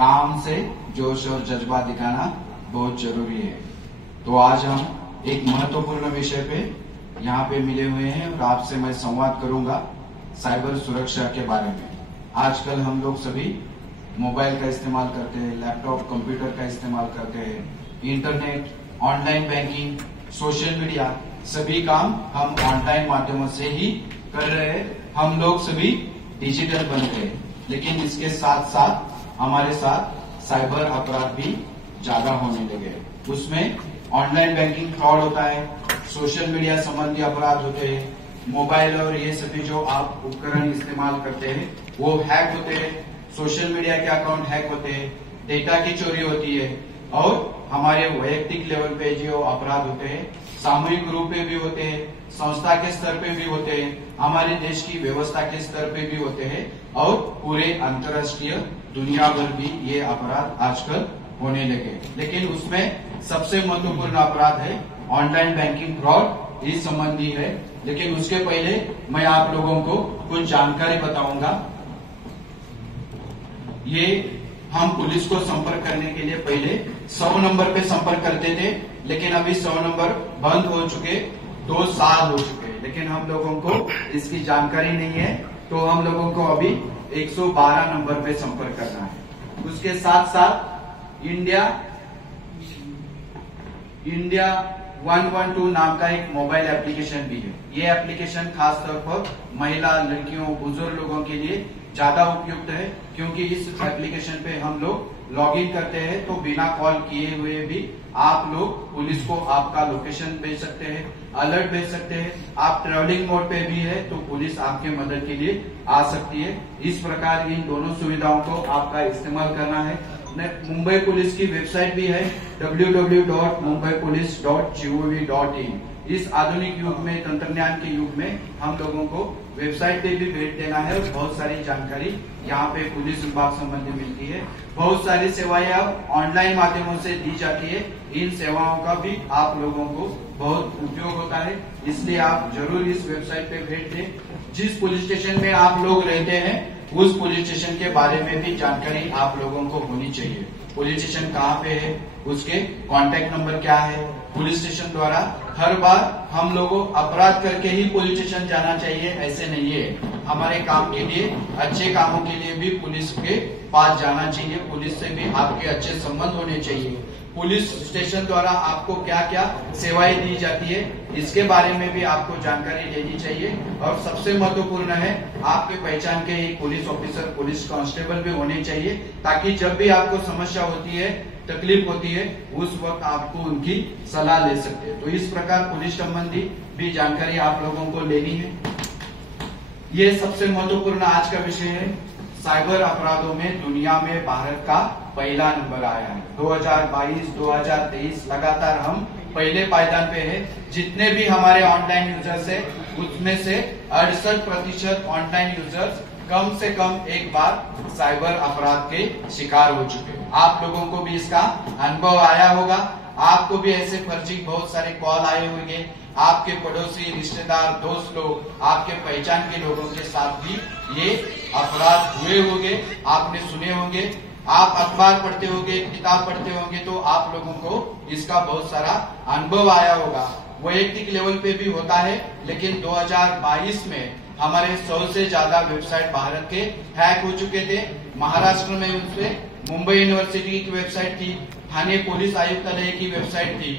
काम से जोश और जज्बा दिखाना बहुत जरूरी है। तो आज हम एक महत्वपूर्ण विषय पे यहाँ पे मिले हुए हैं और आपसे मैं संवाद करूंगा साइबर सुरक्षा के बारे में। आजकल हम लोग सभी मोबाइल का इस्तेमाल करते हैं, लैपटॉप कंप्यूटर का इस्तेमाल करते हैं, internet, online banking, social media, सभी काम हम ऑनलाइन माध्यमों से ही कर रहे हैं। हम लोग सभी डिजिटल बन गए, लेकिन इसके साथ साथ हमारे साथ साइबर अपराध भी ज्यादा होने लगे। उसमें ऑनलाइन बैंकिंग फ्रॉड होता है, सोशल मीडिया संबंधी अपराध होते हैं, मोबाइल और ये सभी जो आप उपकरण इस्तेमाल करते हैं वो हैक होते हैं, सोशल मीडिया के अकाउंट हैक होते हैं, डेटा की चोरी होती है और हमारे वैयक्तिक लेवल पे जो अपराध होते हैं सामूहिक रूप पे भी होते हैं, संस्था के स्तर पे भी होते हैं, हमारे देश की व्यवस्था के स्तर पे भी होते हैं और पूरे अंतर्राष्ट्रीय दुनिया भर भी ये अपराध आजकल होने लगे। लेकिन उसमें सबसे महत्वपूर्ण अपराध है ऑनलाइन बैंकिंग फ्रॉड, इस संबंधी है। लेकिन उसके पहले मैं आप लोगों को कुछ जानकारी बताऊंगा। ये हम पुलिस को संपर्क करने के लिए पहले 100 नंबर पे संपर्क करते थे, लेकिन अभी 100 नंबर बंद हो चुके, 2 साल हो चुके, लेकिन हम लोगों को इसकी जानकारी नहीं है। तो हम लोगों को अभी 112 नंबर पे संपर्क करना है। उसके साथ साथ इंडिया 112 नाम का एक मोबाइल एप्लीकेशन भी है। ये एप्लीकेशन खास तौर पर महिला, लड़कियों, बुजुर्ग लोगों के लिए ज्यादा उपयुक्त है, क्योंकि इस एप्लीकेशन पे हम लोग लॉगिन करते हैं तो बिना कॉल किए हुए भी आप लोग पुलिस को आपका लोकेशन भेज सकते हैं, अलर्ट भेज सकते हैं। आप ट्रैवलिंग मोड पे भी है तो पुलिस आपके मदद के लिए आ सकती है। इस प्रकार इन दोनों सुविधाओं को आपका इस्तेमाल करना है। मुंबई पुलिस की वेबसाइट भी है www.mumbaipolice.gov.in। इस आधुनिक युग में, तंत्रज्ञान के युग में हम लोगों को वेबसाइट पे भी भेज देना है और बहुत सारी जानकारी यहाँ पे पुलिस विभाग संबंधी मिलती है। बहुत सारी सेवाएं अब ऑनलाइन माध्यमों से दी जाती है। इन सेवाओं का भी आप लोगों को बहुत उपयोग होता है, इसलिए आप जरूर इस वेबसाइट पे भेज दें। जिस पुलिस स्टेशन में आप लोग रहते हैं उस पुलिस स्टेशन के बारे में भी जानकारी आप लोगों को होनी चाहिए। पुलिस स्टेशन कहाँ पे है, उसके कॉन्टैक्ट नंबर क्या है। पुलिस स्टेशन द्वारा हर बार हम लोगों अपराध करके ही पुलिस स्टेशन जाना चाहिए, ऐसे नहीं है। हमारे काम के लिए, अच्छे कामों के लिए भी पुलिस के पास जाना चाहिए। पुलिस से भी आपके अच्छे संबंध होने चाहिए। पुलिस स्टेशन द्वारा आपको क्या क्या सेवाएं दी जाती है इसके बारे में भी आपको जानकारी लेनी चाहिए। और सबसे महत्वपूर्ण है, आपके पहचान के एक पुलिस ऑफिसर, पुलिस कांस्टेबल भी होने चाहिए, ताकि जब भी आपको समस्या होती है, तकलीफ होती है, उस वक्त आपको उनकी सलाह ले सकते हैं। तो इस प्रकार पुलिस संबंधी भी जानकारी आप लोगों को लेनी है। ये सबसे महत्वपूर्ण आज का विषय है। साइबर अपराधों में दुनिया में भारत का पहला नंबर आया है। 2022, 2023 लगातार हम पहले पायदान पे है। जितने भी हमारे ऑनलाइन यूजर्स है उसमें से 68% ऑनलाइन यूजर्स कम से कम एक बार साइबर अपराध के शिकार हो चुके हैं। आप लोगों को भी इसका अनुभव आया होगा। आपको भी ऐसे फर्जी बहुत सारे कॉल आए होंगे। आपके पड़ोसी, रिश्तेदार, दोस्त लोग, आपके पहचान के लोगों के साथ भी ये अपराध हुए होंगे, आपने सुने होंगे। आप अखबार पढ़ते होंगे, किताब पढ़ते होंगे, तो आप लोगों को इसका बहुत सारा अनुभव आया होगा। वैयक्तिक लेवल पे भी होता है, लेकिन 2022 में हमारे 100 से ज्यादा वेबसाइट भारत के हैक हो चुके थे। महाराष्ट्र में उनसे मुंबई यूनिवर्सिटी की वेबसाइट थी, थाने पुलिस आयुक्तालय की वेबसाइट थी,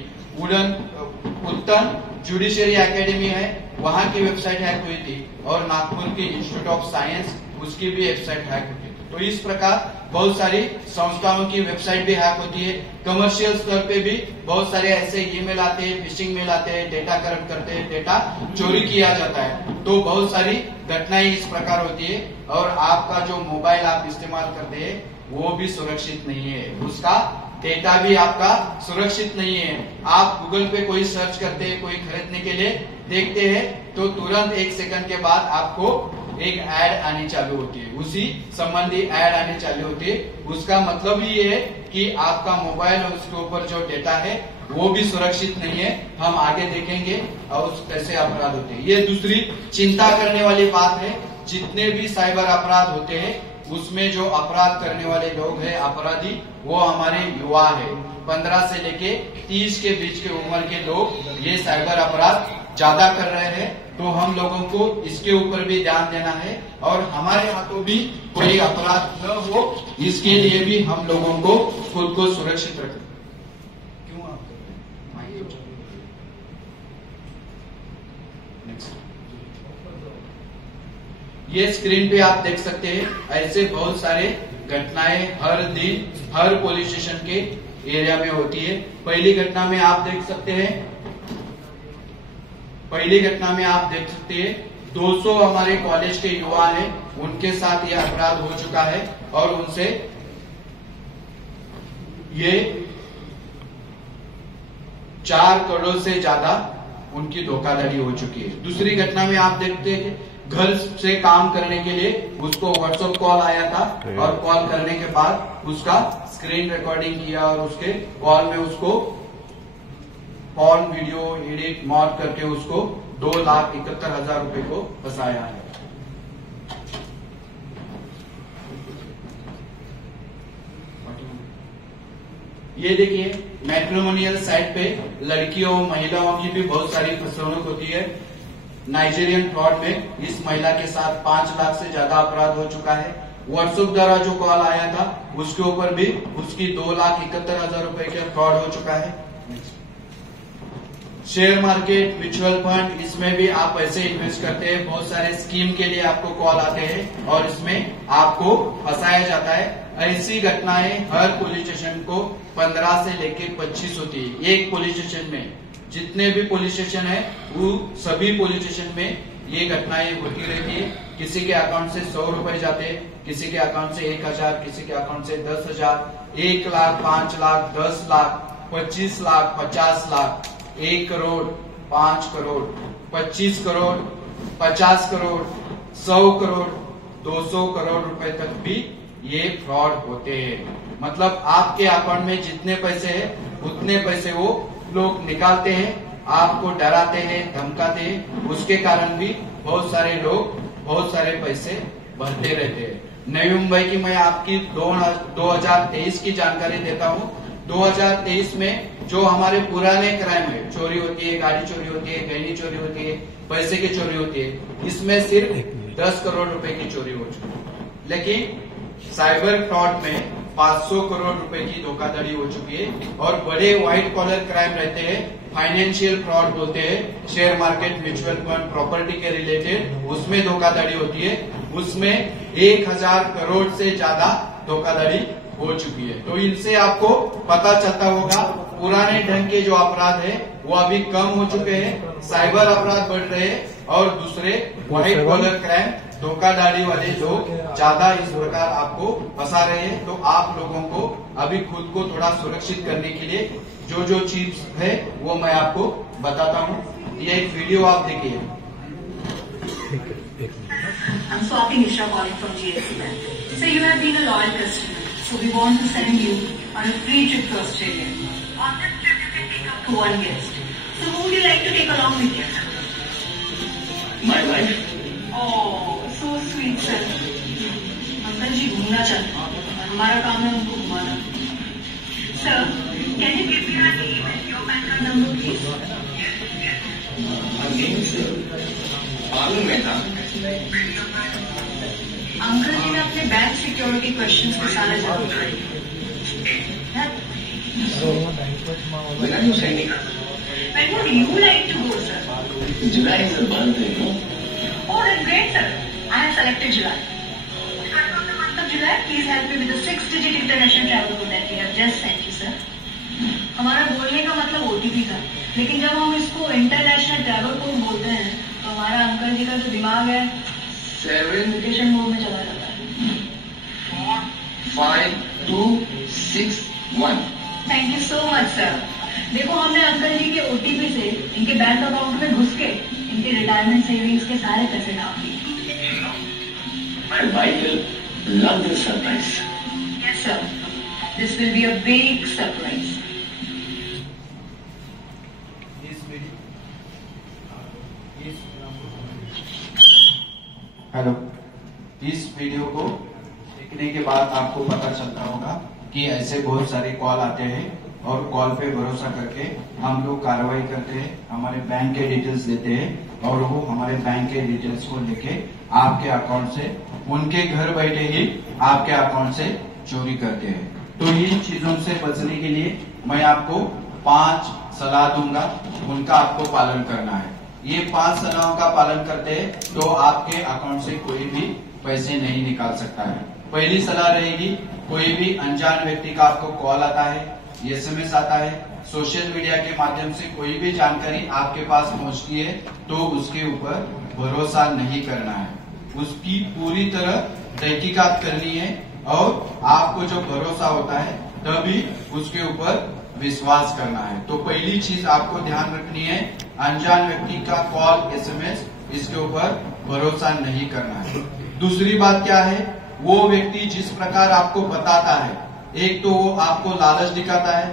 उत्तम जुडिशियरी एकेडमी है, वहां की वेबसाइट हैक हुई थी, और नागपुर की इंस्टीट्यूट ऑफ साइंस, उसकी भी वेबसाइट हैक हुई थी। तो इस प्रकार बहुत सारी संस्थाओं की वेबसाइट भी हैक होती है। कमर्शियल स्तर पे भी बहुत सारे ऐसे ईमेल आते हैं, फिशिंग मेल आते हैं, डेटा करप्ट करते हैं, डेटा चोरी किया जाता है। तो बहुत सारी घटनाएं इस प्रकार होती है। और आपका जो मोबाइल आप इस्तेमाल करते हैं वो भी सुरक्षित नहीं है, उसका डेटा भी आपका सुरक्षित नहीं है। आप गूगल पे कोई सर्च करते हैं, कोई खरीदने के लिए देखते हैं, तो तुरंत 1 सेकंड के बाद आपको एक ऐड आनी चालू होती है, उसी संबंधी ऐड आनी चालू होती है। उसका मतलब ही ये है कि आपका मोबाइल और उसके ऊपर जो डेटा है वो भी सुरक्षित नहीं है। हम आगे देखेंगे और कैसे अपराध होते हैं। ये दूसरी चिंता करने वाली बात है। जितने भी साइबर अपराध होते हैं उसमें जो अपराध करने वाले लोग हैं, अपराधी, वो हमारे युवा है। 15 से लेके 30 के बीच के उम्र के लोग ये साइबर अपराध ज्यादा कर रहे हैं। तो हम लोगों को इसके ऊपर भी ध्यान देना है और हमारे हाथों भी कोई अपराध न हो, इसके लिए भी हम लोगों को खुद को सुरक्षित रखें। क्यों आप ये स्क्रीन पे आप देख सकते हैं, ऐसे बहुत सारे घटनाएं हर दिन हर पुलिस स्टेशन के एरिया में होती है। पहली घटना में आप देख सकते हैं, 200 हमारे कॉलेज के युवा हैं, उनके साथ ये अपराध हो चुका है और उनसे ये 4 करोड़ से ज्यादा उनकी धोखाधड़ी हो चुकी है। दूसरी घटना में आप देखते हैं, घर से काम करने के लिए उसको व्हाट्सएप कॉल आया था और कॉल करने के बाद उसका स्क्रीन रिकॉर्डिंग किया और उसके कॉल में उसको पॉर्न वीडियो एडिट मॉड करके उसको 2,71,000 रुपए को फंसाया है। ये देखिए, मैट्रिमोनियल साइट पे लड़कियों महिलाओं की भी बहुत सारी फंसौनक होती है। नाइजीरियन फ्रॉड में इस महिला के साथ 5 लाख से ज्यादा अपराध हो चुका है। व्हाट्सएप द्वारा जो कॉल आया था उसके ऊपर भी उसकी 2,71,000 रुपए का फ्रॉड हो चुका है। शेयर मार्केट, म्यूचुअल फंड, इसमें भी आप पैसे इन्वेस्ट करते हैं, बहुत सारे स्कीम के लिए आपको कॉल आते हैं और इसमें आपको फंसाया जाता है। ऐसी घटनाएं हर पुलिस स्टेशन को 15 से लेके 25 होती है। एक पुलिस स्टेशन में जितने भी पुलिस स्टेशन है वो सभी पुलिस स्टेशन में ये घटनाएं होती रहती है। किसी के अकाउंट से 100 रुपए जाते हैं, किसी के अकाउंट से 1,000, किसी के अकाउंट से 10,000, 1 लाख, 5 लाख, 10 लाख, 25 लाख, 50 लाख, 1 करोड़, 5 करोड़, 25 करोड़, 50 करोड़, 100 करोड़, 200 करोड़ रुपए तक भी ये फ्रॉड होते हैं। मतलब आपके अकाउंट में जितने पैसे हैं उतने पैसे वो लोग निकालते हैं, आपको डराते हैं, धमकाते हैं। उसके कारण भी बहुत सारे लोग बहुत सारे पैसे भरते रहते हैं। नई मुंबई की मैं आपकी 2023 की जानकारी देता हूँ। 2023 में जो हमारे पुराने क्राइम है, चोरी होती है, गाड़ी चोरी होती है, गहनी चोरी होती है, पैसे की चोरी होती है, इसमें सिर्फ 10 करोड़ रुपए की चोरी हो चुकी है। लेकिन साइबर फ्रॉड में 500 करोड़ रुपए की धोखाधड़ी हो चुकी है। और बड़े व्हाइट कॉलर क्राइम रहते हैं, फाइनेंशियल फ्रॉड बोलते हैं, share market, mutual fund, property के रिलेटेड, उसमें धोखाधड़ी होती है। उसमें 1,000 करोड़ से ज्यादा धोखाधड़ी हो चुकी है। तो इनसे आपको पता चलता होगा पुराने ढंग के जो अपराध है वो अभी कम हो चुके हैं, साइबर अपराध बढ़ रहे हैं और दूसरे व्हाइट कॉलर क्राइम, धोखाधड़ी वाले लोग ज्यादा इस प्रकार आपको फंसा रहे हैं। तो आप लोगों को अभी खुद को थोड़ा सुरक्षित करने के लिए जो जो चीज है वो मैं आपको बताता हूँ। ये एक वीडियो आप देखिए। I'm Swati Mishra calling from GSC Bank. So you have been a loyal customer. So we want to send you on a free trip to Australia. On this trip you can take up to 1 guest. So who would you like to take along with you? My wife. Oh, so sweet sir. Uncle ji घूमना चाहते हैं, हमारा काम है उनको घुमाना। Sir, can you give me your name and your PAN card number please? Her name is Anu Mehta. Uncle ji ने अपने बैंक सिक्योरिटी क्वेश्चंस के सारा जवाब दिए। When are you sending her? When would you like to go, sir? July is her birthday, no? Oh, that's great, sir. I have selected July. From the month of July, please help me with the 6-digit international travel code that we have just sent you, sir. हमारा बोलने का मतलब OTP था, लेकिन जब हम इसको international travel code बोलते हैं तो हमारा अंकल जी का जो दिमाग है 7 मोड में चला जाता है। 4, 5, 2, 6, 1. Thank you so much sir. देखो हमने अंकल जी के OTP से इनके बैंक अकाउंट में घुस के इनके रिटायरमेंट सेविंग्स के सारे पैसे डाल दिए। My wife will love this surprise. Yes sir, this will be a big surprise. Hello, इस वीडियो को एक देखने के बाद आपको पता चलता होगा कि ऐसे बहुत सारे कॉल आते हैं और कॉल पे भरोसा करके हम लोग कार्रवाई करते हैं, हमारे बैंक के डिटेल्स देते हैं और वो हमारे बैंक के डिटेल्स को लेके आपके अकाउंट से, उनके घर बैठे ही आपके अकाउंट से चोरी करते हैं। तो इन चीजों से बचने के लिए मैं आपको 5 सलाह दूंगा, उनका आपको पालन करना है। ये 5 सलाहों का पालन करते हैं तो आपके अकाउंट से कोई भी पैसे नहीं निकाल सकता है। पहली सलाह रहेगी, कोई भी अनजान व्यक्ति का आपको कॉल आता है, एसएमएस आता है, सोशल मीडिया के माध्यम से कोई भी जानकारी आपके पास पहुंचती है तो उसके ऊपर भरोसा नहीं करना है, उसकी पूरी तरह तहकीकात करनी है और आपको जो भरोसा होता है तभी उसके ऊपर विश्वास करना है। तो पहली चीज आपको ध्यान रखनी है, अनजान व्यक्ति का कॉल, एसएमएस, इसके ऊपर भरोसा नहीं करना है। दूसरी बात क्या है, वो व्यक्ति जिस प्रकार आपको बताता है, एक तो वो आपको लालच दिखाता है,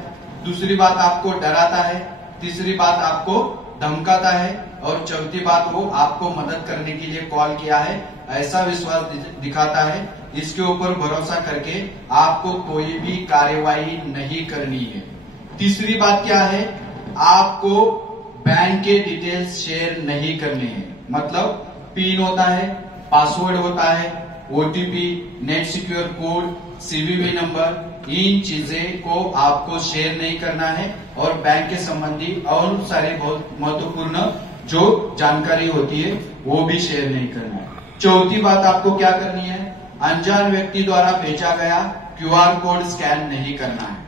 दूसरी बात आपको डराता है, तीसरी बात आपको धमकाता है और चौथी बात वो आपको मदद करने के लिए कॉल किया है ऐसा विश्वास दिखाता है। इसके ऊपर भरोसा करके आपको कोई भी कार्यवाही नहीं करनी है। तीसरी बात क्या है, आपको बैंक के डिटेल्स शेयर नहीं करने हैं। मतलब पिन होता है, पासवर्ड होता है, OTP, net secure code, CVV number, इन चीजें को आपको शेयर नहीं करना है और बैंक के संबंधी और सारे बहुत महत्वपूर्ण जो जानकारी होती है वो भी शेयर नहीं करना है। चौथी बात आपको क्या करनी है, अनजान व्यक्ति द्वारा भेजा गया क्यूआर कोड स्कैन नहीं करना है।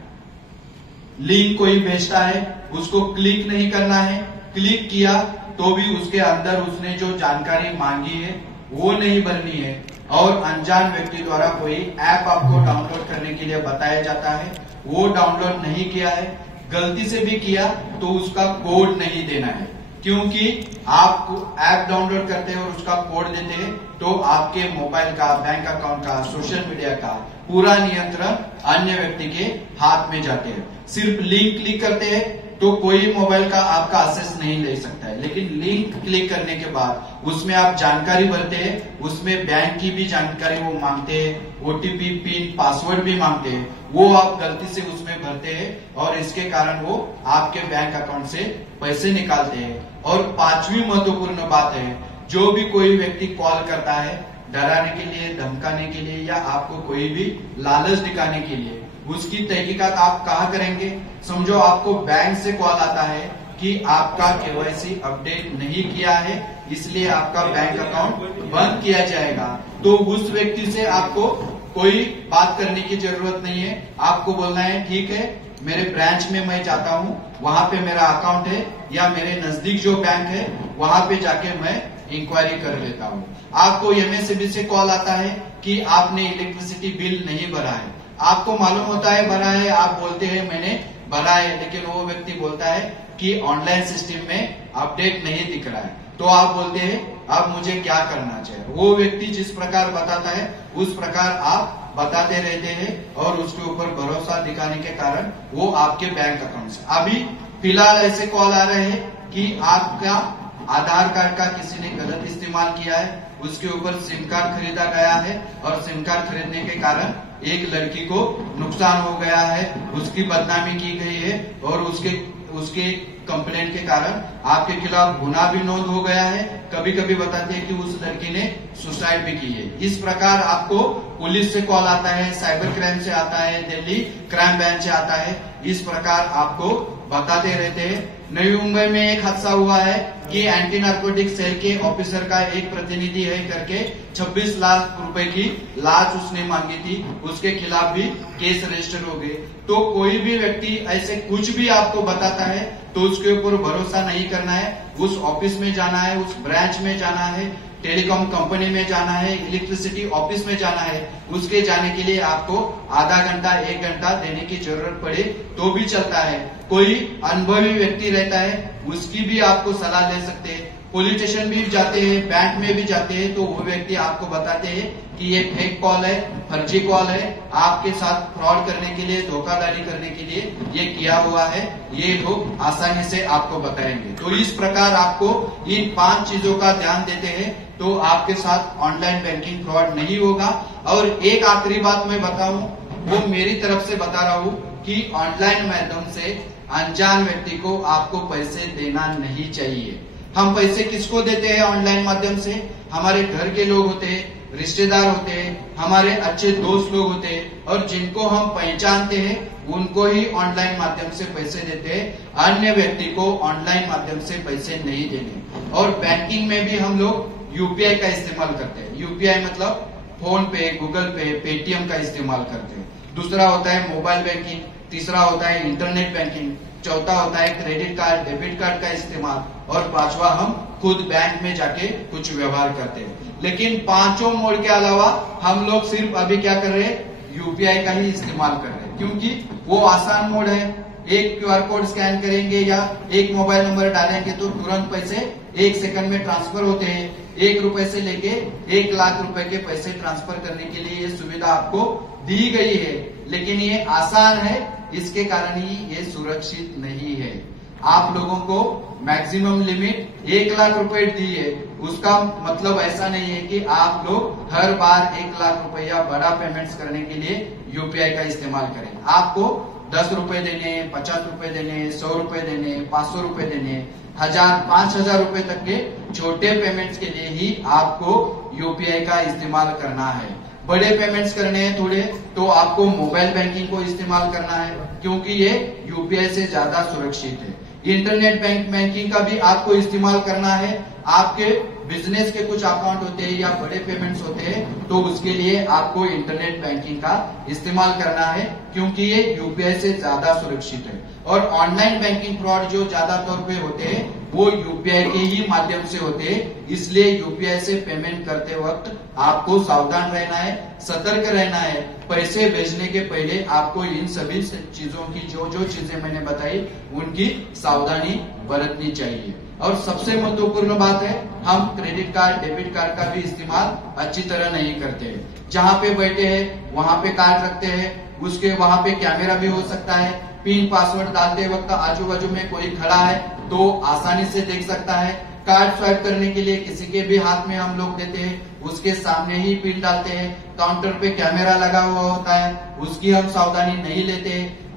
लिंक कोई भेजता है उसको क्लिक नहीं करना है, क्लिक किया तो भी उसके अंदर उसने जो जानकारी मांगी है वो नहीं भरनी है। और अनजान व्यक्ति द्वारा कोई ऐप आपको डाउनलोड करने के लिए बताया जाता है, वो डाउनलोड नहीं किया है, गलती से भी किया तो उसका कोड नहीं देना है, क्योंकि आप ऐप डाउनलोड करते हैं और उसका कोड देते हैं तो आपके मोबाइल का, बैंक अकाउंट का, सोशल मीडिया का पूरा नियंत्रण अन्य व्यक्ति के हाथ में जाते हैं। सिर्फ लिंक क्लिक करते हैं तो कोई मोबाइल का आपका एक्सेस नहीं ले सकता है, लेकिन लिंक क्लिक करने के बाद उसमें आप जानकारी भरते हैं, उसमें बैंक की भी जानकारी वो मांगते हैं, ओटीपी, पिन, पासवर्ड भी मांगते हैं, वो आप गलती से उसमें भरते हैं और इसके कारण वो आपके बैंक अकाउंट से पैसे निकालते हैं। और 5वीं महत्वपूर्ण बात है, जो भी कोई व्यक्ति कॉल करता है डराने के लिए, धमकाने के लिए या आपको कोई भी लालच दिखाने के लिए, उसकी तहकीकात आप कहाँ करेंगे। समझो आपको बैंक से कॉल आता है कि आपका केवाईसी अपडेट नहीं किया है इसलिए आपका बैंक अकाउंट बंद किया जाएगा, तो उस व्यक्ति से आपको कोई बात करने की जरूरत नहीं है। आपको बोलना है ठीक है, मेरे ब्रांच में मैं जाता हूँ, वहां पे मेरा अकाउंट है, या मेरे नजदीक जो बैंक है वहां पे जाके मैं इंक्वायरी कर लेता हूँ। आपको एमएससीबी से कॉल आता है कि आपने इलेक्ट्रिसिटी बिल नहीं भरा है, आपको मालूम होता है भरा है, आप बोलते हैं मैंने भरा है, लेकिन वो व्यक्ति बोलता है कि ऑनलाइन सिस्टम में अपडेट नहीं दिख रहा है, तो आप बोलते हैं अब मुझे क्या करना चाहिए। वो व्यक्ति जिस प्रकार बताता है उस प्रकार आप बताते रहते हैं और उसके ऊपर भरोसा दिखाने के कारण वो आपके बैंक अकाउंट से। अभी फिलहाल ऐसे कॉल आ रहे हैं कि आपका आधार कार्ड का किसी ने गलत इस्तेमाल किया है, उसके ऊपर सिम कार्ड खरीदा गया है और सिम कार्ड खरीदने के कारण एक लड़की को नुकसान हो गया है, उसकी बदनामी की गई है और उसके कंप्लेंट के कारण आपके खिलाफ गुनाह भी नोंद हो गया है। कभी कभी बताते हैं कि उस लड़की ने सुसाइड भी की है। इस प्रकार आपको पुलिस से कॉल आता है, साइबर क्राइम से आता है, दिल्ली क्राइम ब्रांच से आता है, इस प्रकार आपको बताते रहते हैं। नई मुंबई में एक हादसा हुआ है कि एंटी नार्कोटिक सेल के ऑफिसर का एक प्रतिनिधि है करके 26 लाख रुपए की लांच उसने मांगी थी, उसके खिलाफ भी केस रजिस्टर हो गए। तो कोई भी व्यक्ति ऐसे कुछ भी आपको बताता है तो उसके ऊपर भरोसा नहीं करना है, उस ऑफिस में जाना है, उस ब्रांच में जाना है, टेलीकॉम कंपनी में जाना है, इलेक्ट्रिसिटी ऑफिस में जाना है। उसके जाने के लिए आपको आधा घंटा 1 घंटा देने की जरूरत पड़े तो भी चलता है। कोई अनुभवी व्यक्ति रहता है उसकी भी आपको सलाह ले सकते हैं, पुलिस स्टेशन भी जाते हैं, बैंक में भी जाते हैं, तो वो व्यक्ति आपको बताते हैं कि ये फेक कॉल है, फर्जी कॉल है, आपके साथ फ्रॉड करने के लिए, धोखाधड़ी करने के लिए ये किया हुआ है, ये लोग आसानी से आपको बताएंगे। तो इस प्रकार आपको इन 5 चीजों का ध्यान देते हैं तो आपके साथ ऑनलाइन बैंकिंग फ्रॉड नहीं होगा। और एक आखिरी बात मैं बताऊं, वो मेरी तरफ से बता रहा हूं कि ऑनलाइन माध्यम से अनजान व्यक्ति को आपको पैसे देना नहीं चाहिए। हम पैसे किसको देते हैं ऑनलाइन माध्यम से? हमारे घर के लोग होते हैं, रिश्तेदार होते हैं, हमारे अच्छे दोस्त लोग होते हैं, और जिनको हम पहचानते हैं उनको ही ऑनलाइन माध्यम से पैसे देते हैं। अन्य व्यक्ति को ऑनलाइन माध्यम से पैसे नहीं देने। और बैंकिंग में भी हम लोग यूपीआई का इस्तेमाल करते हैं। यूपीआई मतलब फोन पे, गूगल पे, पेटीएम का इस्तेमाल करते हैं। दूसरा होता है मोबाइल बैंकिंग, तीसरा होता है इंटरनेट बैंकिंग, चौथा होता है क्रेडिट कार्ड, डेबिट कार्ड का इस्तेमाल, और पांचवा हम खुद बैंक में जाके कुछ व्यवहार करते हैं। लेकिन पांचों मोड के अलावा हम लोग सिर्फ अभी क्या कर रहे हैं? यूपीआई का ही इस्तेमाल कर रहे हैं, क्योंकि वो आसान मोड है। एक क्यूआर कोड स्कैन करेंगे या एक मोबाइल नंबर डालेंगे तो तुरंत पैसे 1 सेकंड में ट्रांसफर होते हैं। 1 रुपए से लेके 1 लाख रुपए के पैसे ट्रांसफर करने के लिए ये सुविधा आपको दी गई है, लेकिन ये आसान है, इसके कारण ही ये सुरक्षित नहीं है। आप लोगों को मैक्सिमम लिमिट 1 लाख रुपए दी है, उसका मतलब ऐसा नहीं है कि आप लोग हर बार 1 लाख रुपया बड़ा पेमेंट्स करने के लिए यूपीआई का इस्तेमाल करें। आपको 10 रुपए देने, 50 रुपए देने, 100 रुपए देने, 500 रुपए देने, 1000, 5000 रुपए तक के छोटे पेमेंट्स के लिए ही आपको यूपीआई का इस्तेमाल करना है। बड़े पेमेंट्स करने हैं थोड़े, तो आपको मोबाइल बैंकिंग को इस्तेमाल करना है, क्योंकि ये यूपीआई से ज्यादा सुरक्षित है। इंटरनेट बैंकिंग का भी आपको इस्तेमाल करना है। आपके बिजनेस के कुछ अकाउंट होते हैं या बड़े पेमेंट्स होते हैं, तो उसके लिए आपको इंटरनेट बैंकिंग का इस्तेमाल करना है, क्योंकि ये यूपीआई से ज्यादा सुरक्षित है। और ऑनलाइन बैंकिंग फ्रॉड जो ज्यादा तौर पे होते हैं वो यूपीआई के ही माध्यम से होते हैं, इसलिए यूपीआई से पेमेंट करते वक्त आपको सावधान रहना है, सतर्क रहना है। पैसे भेजने के पहले आपको इन सभी चीजों की जो चीजें मैंने बताई उनकी सावधानी बरतनी चाहिए। और सबसे महत्वपूर्ण बात है, हम क्रेडिट कार्ड, डेबिट कार्ड का भी इस्तेमाल अच्छी तरह नहीं करते। जहाँ पे बैठे हैं वहाँ पे कार्ड रखते हैं, उसके वहाँ पे कैमरा भी हो सकता है। पिन पासवर्ड डालते वक्त आजू बाजू में कोई खड़ा है तो आसानी से देख सकता है। कार्ड स्वाइप करने के लिए किसी के भी हाथ में हम लोग देते हैं, उसके सामने ही पिन डालते हैं। काउंटर पे कैमरा लगा हुआ होता है, उसकी हम सावधानी नहीं लेते।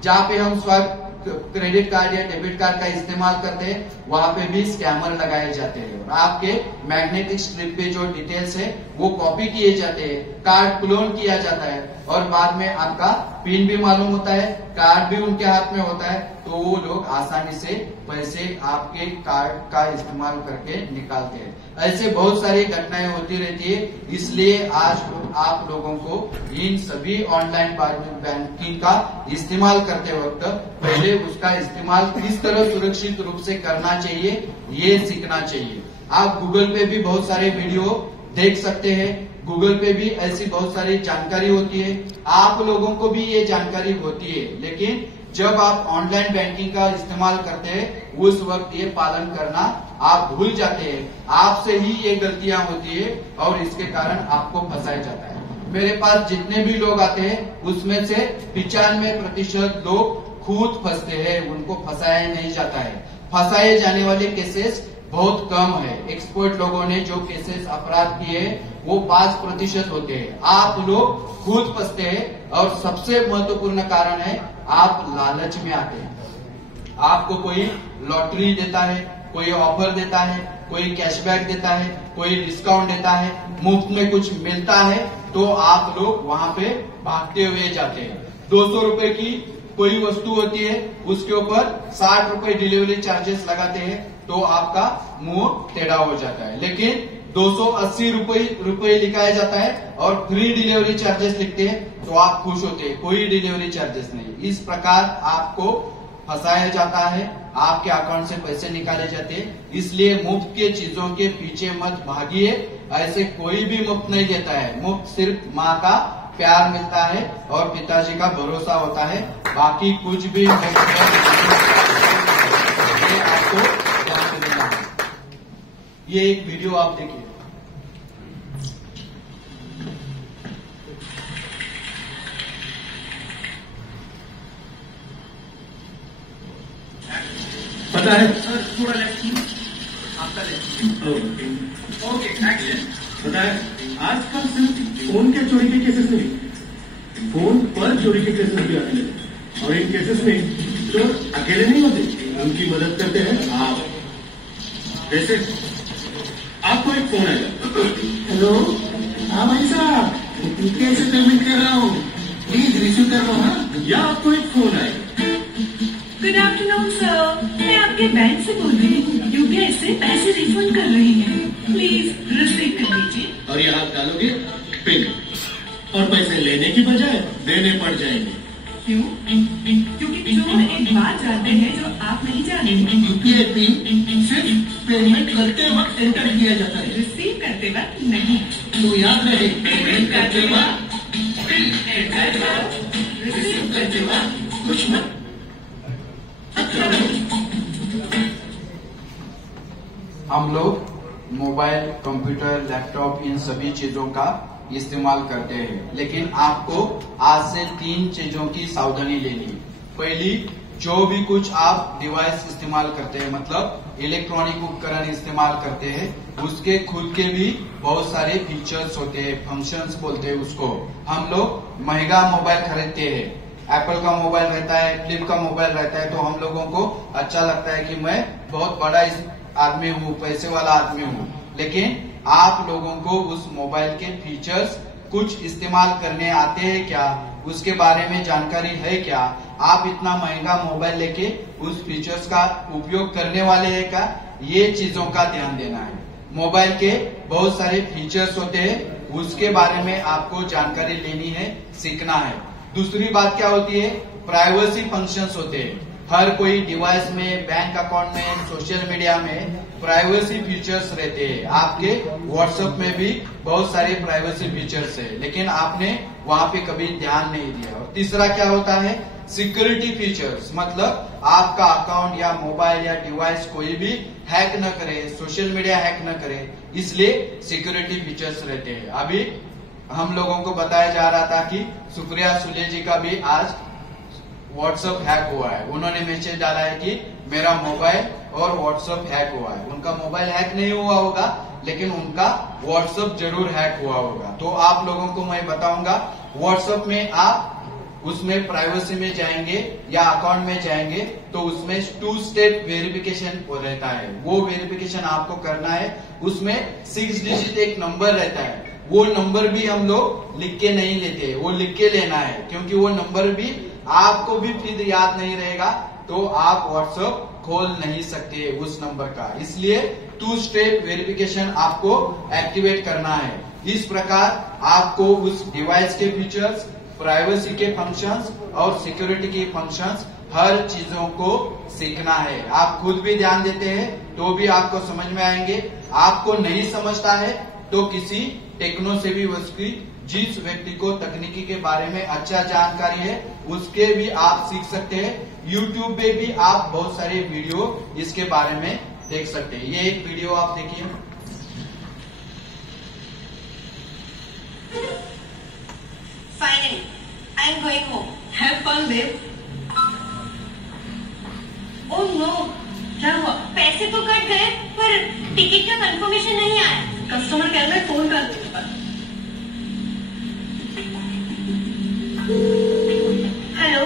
जहाँ पे हम स्वाइप क्रेडिट कार्ड या डेबिट कार्ड का इस्तेमाल करते हैं वहाँ पे भी स्कैमर लगाए जाते हैं, और आपके मैग्नेटिक स्ट्रिप पे जो डिटेल्स है वो कॉपी किए जाते हैं, कार्ड क्लोन किया जाता है, और बाद में आपका पिन भी मालूम होता है, कार्ड भी उनके हाथ में होता है, तो वो लोग आसानी से पैसे आपके कार्ड का इस्तेमाल करके निकालते हैं। ऐसे बहुत सारी घटनाएं होती रहती है, इसलिए आज आप लोगों को इन सभी ऑनलाइन बैंकिंग का इस्तेमाल करते वक्त पहले उसका इस्तेमाल किस तरह सुरक्षित रूप से करना चाहिए ये सीखना चाहिए। आप गूगल पे भी बहुत सारे वीडियो देख सकते हैं, गूगल पे भी ऐसी बहुत सारी जानकारी होती है, आप लोगों को भी ये जानकारी होती है, लेकिन जब आप ऑनलाइन बैंकिंग का इस्तेमाल करते हैं उस वक्त ये पालन करना आप भूल जाते हैं। आपसे ही ये गलतियां होती है और इसके कारण आपको फंसाया जाता है। मेरे पास जितने भी लोग आते हैं उसमें से 95% लोग खुद फंसते हैं, उनको फंसाया नहीं जाता है। फंसाए जाने वाले केसेस बहुत कम है। एक्सपर्ट लोगों ने जो केसेस अपराध किए वो 5% होते हैं। आप लोग खुद फंसते हैं, और सबसे महत्वपूर्ण कारण है आप लालच में आते हैं। आपको कोई लॉटरी देता है, कोई ऑफर देता है, कोई कैशबैक देता है, कोई डिस्काउंट देता है, मुफ्त में कुछ मिलता है, तो आप लोग वहां पे भागते हुए जाते हैं। 200 रुपए की कोई वस्तु होती है, उसके ऊपर 60 रुपए डिलीवरी चार्जेस लगाते हैं, तो आपका मुंह टेढ़ा हो जाता है। लेकिन 280 रुपए लिखाया जाता है और फ्री डिलीवरी चार्जेस लिखते हैं, तो आप खुश होते हैं, कोई डिलीवरी चार्जेस नहीं। इस प्रकार आपको फंसाया जाता है, आपके अकाउंट से पैसे निकाले जाते हैं। इसलिए मुफ्त के चीजों के पीछे मत भागिए, ऐसे कोई भी मुफ्त नहीं देता है। मुफ्त सिर्फ माँ का प्यार मिलता है और पिताजी का भरोसा होता है, बाकी कुछ भी आपको ध्यान देना है। ये एक वीडियो आप देखिए। पता है थोड़ा आपका ओके एक्शन। पता है आजकल सिर्फ फोन के चोरी के केसेस नहीं, फोन पर चोरी के केसेस भी आते हैं, और इन केसेस में चोर अकेले नहीं होते, उनकी मदद करते हैं आप। जैसे आपको एक फोन आएगा, हेलो हाँ भाई साहब यूपीआई से पेमेंट कर रहा हूँ, प्लीज रिसीव कर लो। हाँ, या आपको एक फोन आएगा, गुड आफ्टरनून सर, मैं आपके बैंक से बोल रही हूँ, यूपीआई से पैसे रिफंड कर रही हैं, प्लीज रिसीव कर लीजिए। और यहाँ आप डालोगे पिन, और पैसे लेने की बजाय देने पड़ जाएंगे। क्यों? क्योंकि चोर एक बात जानते हैं जो आप नहीं जानते। यूपीआई पिन सिर्फ पेमेंट करते वक्त एंटर किया जाता है, रिसीव करते वक्त नहीं। तो याद रहे पेमेंट करते वक्त पिन एंटर करो, रिसीव करते वक्त कुछ मत। हम लोग मोबाइल, कंप्यूटर, लैपटॉप इन सभी चीजों का इस्तेमाल करते हैं, लेकिन आपको आज से 3 चीजों की सावधानी लेनी है। पहली, जो भी कुछ आप डिवाइस इस्तेमाल करते हैं, मतलब इलेक्ट्रॉनिक उपकरण इस्तेमाल करते हैं, उसके खुद के भी बहुत सारे फीचर्स होते हैं, फंक्शंस बोलते हैं उसको। हम लोग महंगा मोबाइल खरीदते हैं, एप्पल का मोबाइल रहता है, फ्लिप का मोबाइल रहता है, तो हम लोगों को अच्छा लगता है कि मैं बहुत बड़ा आदमी हूँ, पैसे वाला आदमी हूँ। लेकिन आप लोगों को उस मोबाइल के फीचर्स कुछ इस्तेमाल करने आते हैं क्या, उसके बारे में जानकारी है क्या, आप इतना महंगा मोबाइल लेके उस फीचर्स का उपयोग करने वाले हैं क्या, ये चीजों का ध्यान देना है। मोबाइल के बहुत सारे फीचर्स होते हैं, उसके बारे में आपको जानकारी लेनी है, सीखना है। दूसरी बात क्या होती है, प्राइवेसी फंक्शंस होते हैं। हर कोई डिवाइस में, बैंक अकाउंट में, सोशल मीडिया में प्राइवेसी फीचर्स रहते हैं। आपके व्हाट्सएप में भी बहुत सारे प्राइवेसी फीचर्स है, लेकिन आपने वहां पे कभी ध्यान नहीं दिया। और तीसरा क्या होता है, सिक्योरिटी फीचर्स, मतलब आपका अकाउंट या मोबाइल या डिवाइस कोई भी हैक न करे, सोशल मीडिया हैक न करे, इसलिए सिक्योरिटी फीचर्स रहते हैं। अभी हम लोगों को बताया जा रहा था कि सुप्रिया सुले जी का भी आज व्हाट्सएप हैक हुआ है। उन्होंने मैसेज डाला है कि मेरा मोबाइल और व्हाट्सएप हैक हुआ है। उनका मोबाइल हैक नहीं हुआ होगा, लेकिन उनका व्हाट्सएप जरूर हैक हुआ होगा। तो आप लोगों को मैं बताऊंगा, व्हाट्सएप में आप उसमें प्राइवेसी में जाएंगे या अकाउंट में जाएंगे तो उसमें 2 स्टेप वेरिफिकेशन रहता है। वो वेरिफिकेशन आपको करना है। उसमें 6 डिजिट एक नंबर रहता है, वो नंबर भी हम लोग लिख के नहीं लेते, वो लिख के लेना है, क्योंकि वो नंबर भी आपको भी फिर याद नहीं रहेगा तो आप व्हाट्सएप खोल नहीं सकते उस नंबर का। इसलिए 2 स्टेप वेरिफिकेशन आपको एक्टिवेट करना है। इस प्रकार आपको उस डिवाइस के फीचर्स, प्राइवेसी के फंक्शंस और सिक्योरिटी के फंक्शंस, हर चीजों को सीखना है। आप खुद भी ध्यान देते हैं तो भी आपको समझ में आएंगे। आपको नहीं समझता है तो किसी टेक्नो से भी उसकी, जिस व्यक्ति को तकनीकी के बारे में अच्छा जानकारी है, उसके भी आप सीख सकते हैं। YouTube पे भी आप बहुत सारे वीडियो इसके बारे में देख सकते हैं। ये एक वीडियो आप देखिए। Finally, I am going home. Have fun, babe. Oh no, क्या हुआ? पैसे तो कट गए, पर टिकट का कंफर्मेशन नहीं आया। कस्टमर केयर में फोन कर दो। हेलो,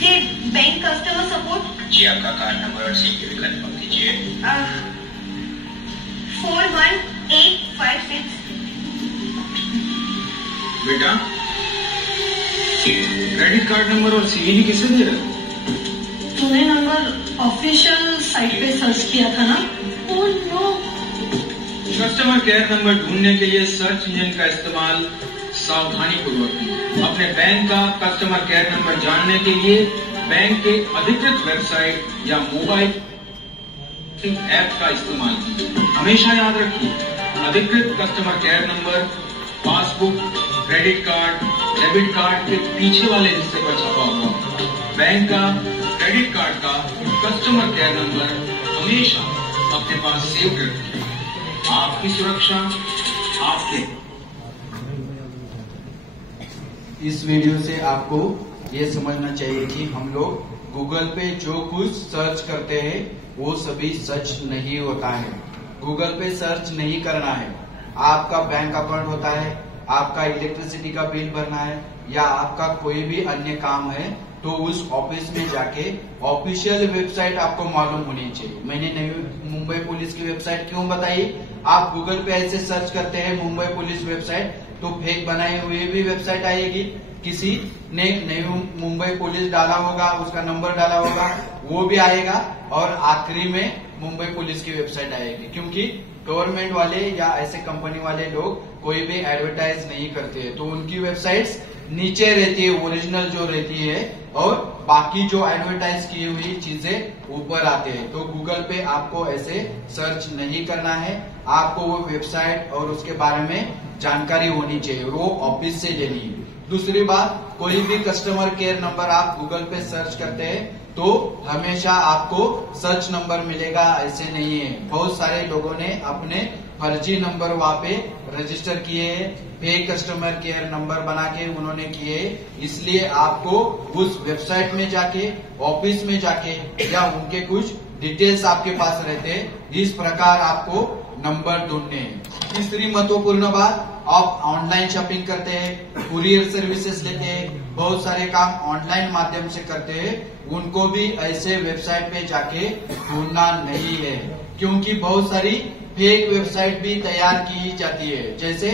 ये बैंक कस्टमर सपोर्ट? जी, आपका कार्ड नंबर और सीवीवी कंफर्म कीजिए। 41856। बेटा, क्रेडिट कार्ड नंबर और सीवीवी किससे दे रहे हो? तूने नंबर ऑफिशियल साइट पे सर्च किया था ना? Oh no. Customer care number ढूंढने के लिए सर्च इंजन का इस्तेमाल सावधानी पूर्वक। अपने बैंक का कस्टमर केयर नंबर जानने के लिए बैंक के अधिकृत वेबसाइट या मोबाइल ऐप का इस्तेमाल कीजिए। हमेशा याद रखिए, अधिकृत customer care number passbook, credit card, debit card के पीछे वाले हिस्से पर छपा हुआ। बैंक का, क्रेडिट कार्ड का कस्टमर केयर नंबर हमेशा अपने पास सेव रखिए। आपकी सुरक्षा आपके। इस वीडियो से आपको ये समझना चाहिए कि हम लोग गूगल पे जो कुछ सर्च करते हैं वो सभी सच नहीं होता है। गूगल पे सर्च नहीं करना है। आपका बैंक अकाउंट होता है, आपका इलेक्ट्रिसिटी का बिल भरना है या आपका कोई भी अन्य काम है तो उस ऑफिस में जाके ऑफिशियल वेबसाइट आपको मालूम होनी चाहिए। मैंने नई मुंबई पुलिस की वेबसाइट क्यों बताई? आप गूगल पे ऐसे सर्च करते हैं मुंबई पुलिस वेबसाइट तो फेक बनाए हुए भी वेबसाइट आएगी। किसी ने नई मुंबई पुलिस डाला होगा, उसका नंबर डाला होगा, वो भी आएगा और आखिरी में मुंबई पुलिस की वेबसाइट आएगी। क्योंकि गवर्नमेंट वाले या ऐसे कंपनी वाले लोग कोई भी एडवर्टाइज नहीं करते हैं तो उनकी वेबसाइट्स नीचे रहती है, ओरिजिनल जो रहती है, और बाकी जो एडवर्टाइज की हुई चीजें ऊपर आते हैं। तो गूगल पे आपको ऐसे सर्च नहीं करना है। आपको वो वेबसाइट और उसके बारे में जानकारी होनी चाहिए, वो ऑफिस से लेनी है। दूसरी बात, कोई भी कस्टमर केयर नंबर आप गूगल पे सर्च करते हैं तो हमेशा आपको सच नंबर मिलेगा, ऐसे नहीं है। बहुत सारे लोगों ने अपने फर्जी नंबर वहां पे रजिस्टर किए हैं, फेक कस्टमर केयर नंबर बना के उन्होंने किए। इसलिए आपको उस वेबसाइट में जाके, ऑफिस में जाके या उनके कुछ डिटेल्स आपके पास रहते हैं, इस प्रकार आपको नंबर ढूंढने हैं। तीसरी महत्वपूर्ण बात, आप ऑनलाइन शॉपिंग करते हैं, कुरियर सर्विसेज लेते हैं, बहुत सारे काम ऑनलाइन माध्यम से करते हैं, उनको भी ऐसे वेबसाइट पे जाके ढूंढना नहीं है। क्योंकि बहुत सारी फेक वेबसाइट भी तैयार की जाती है, जैसे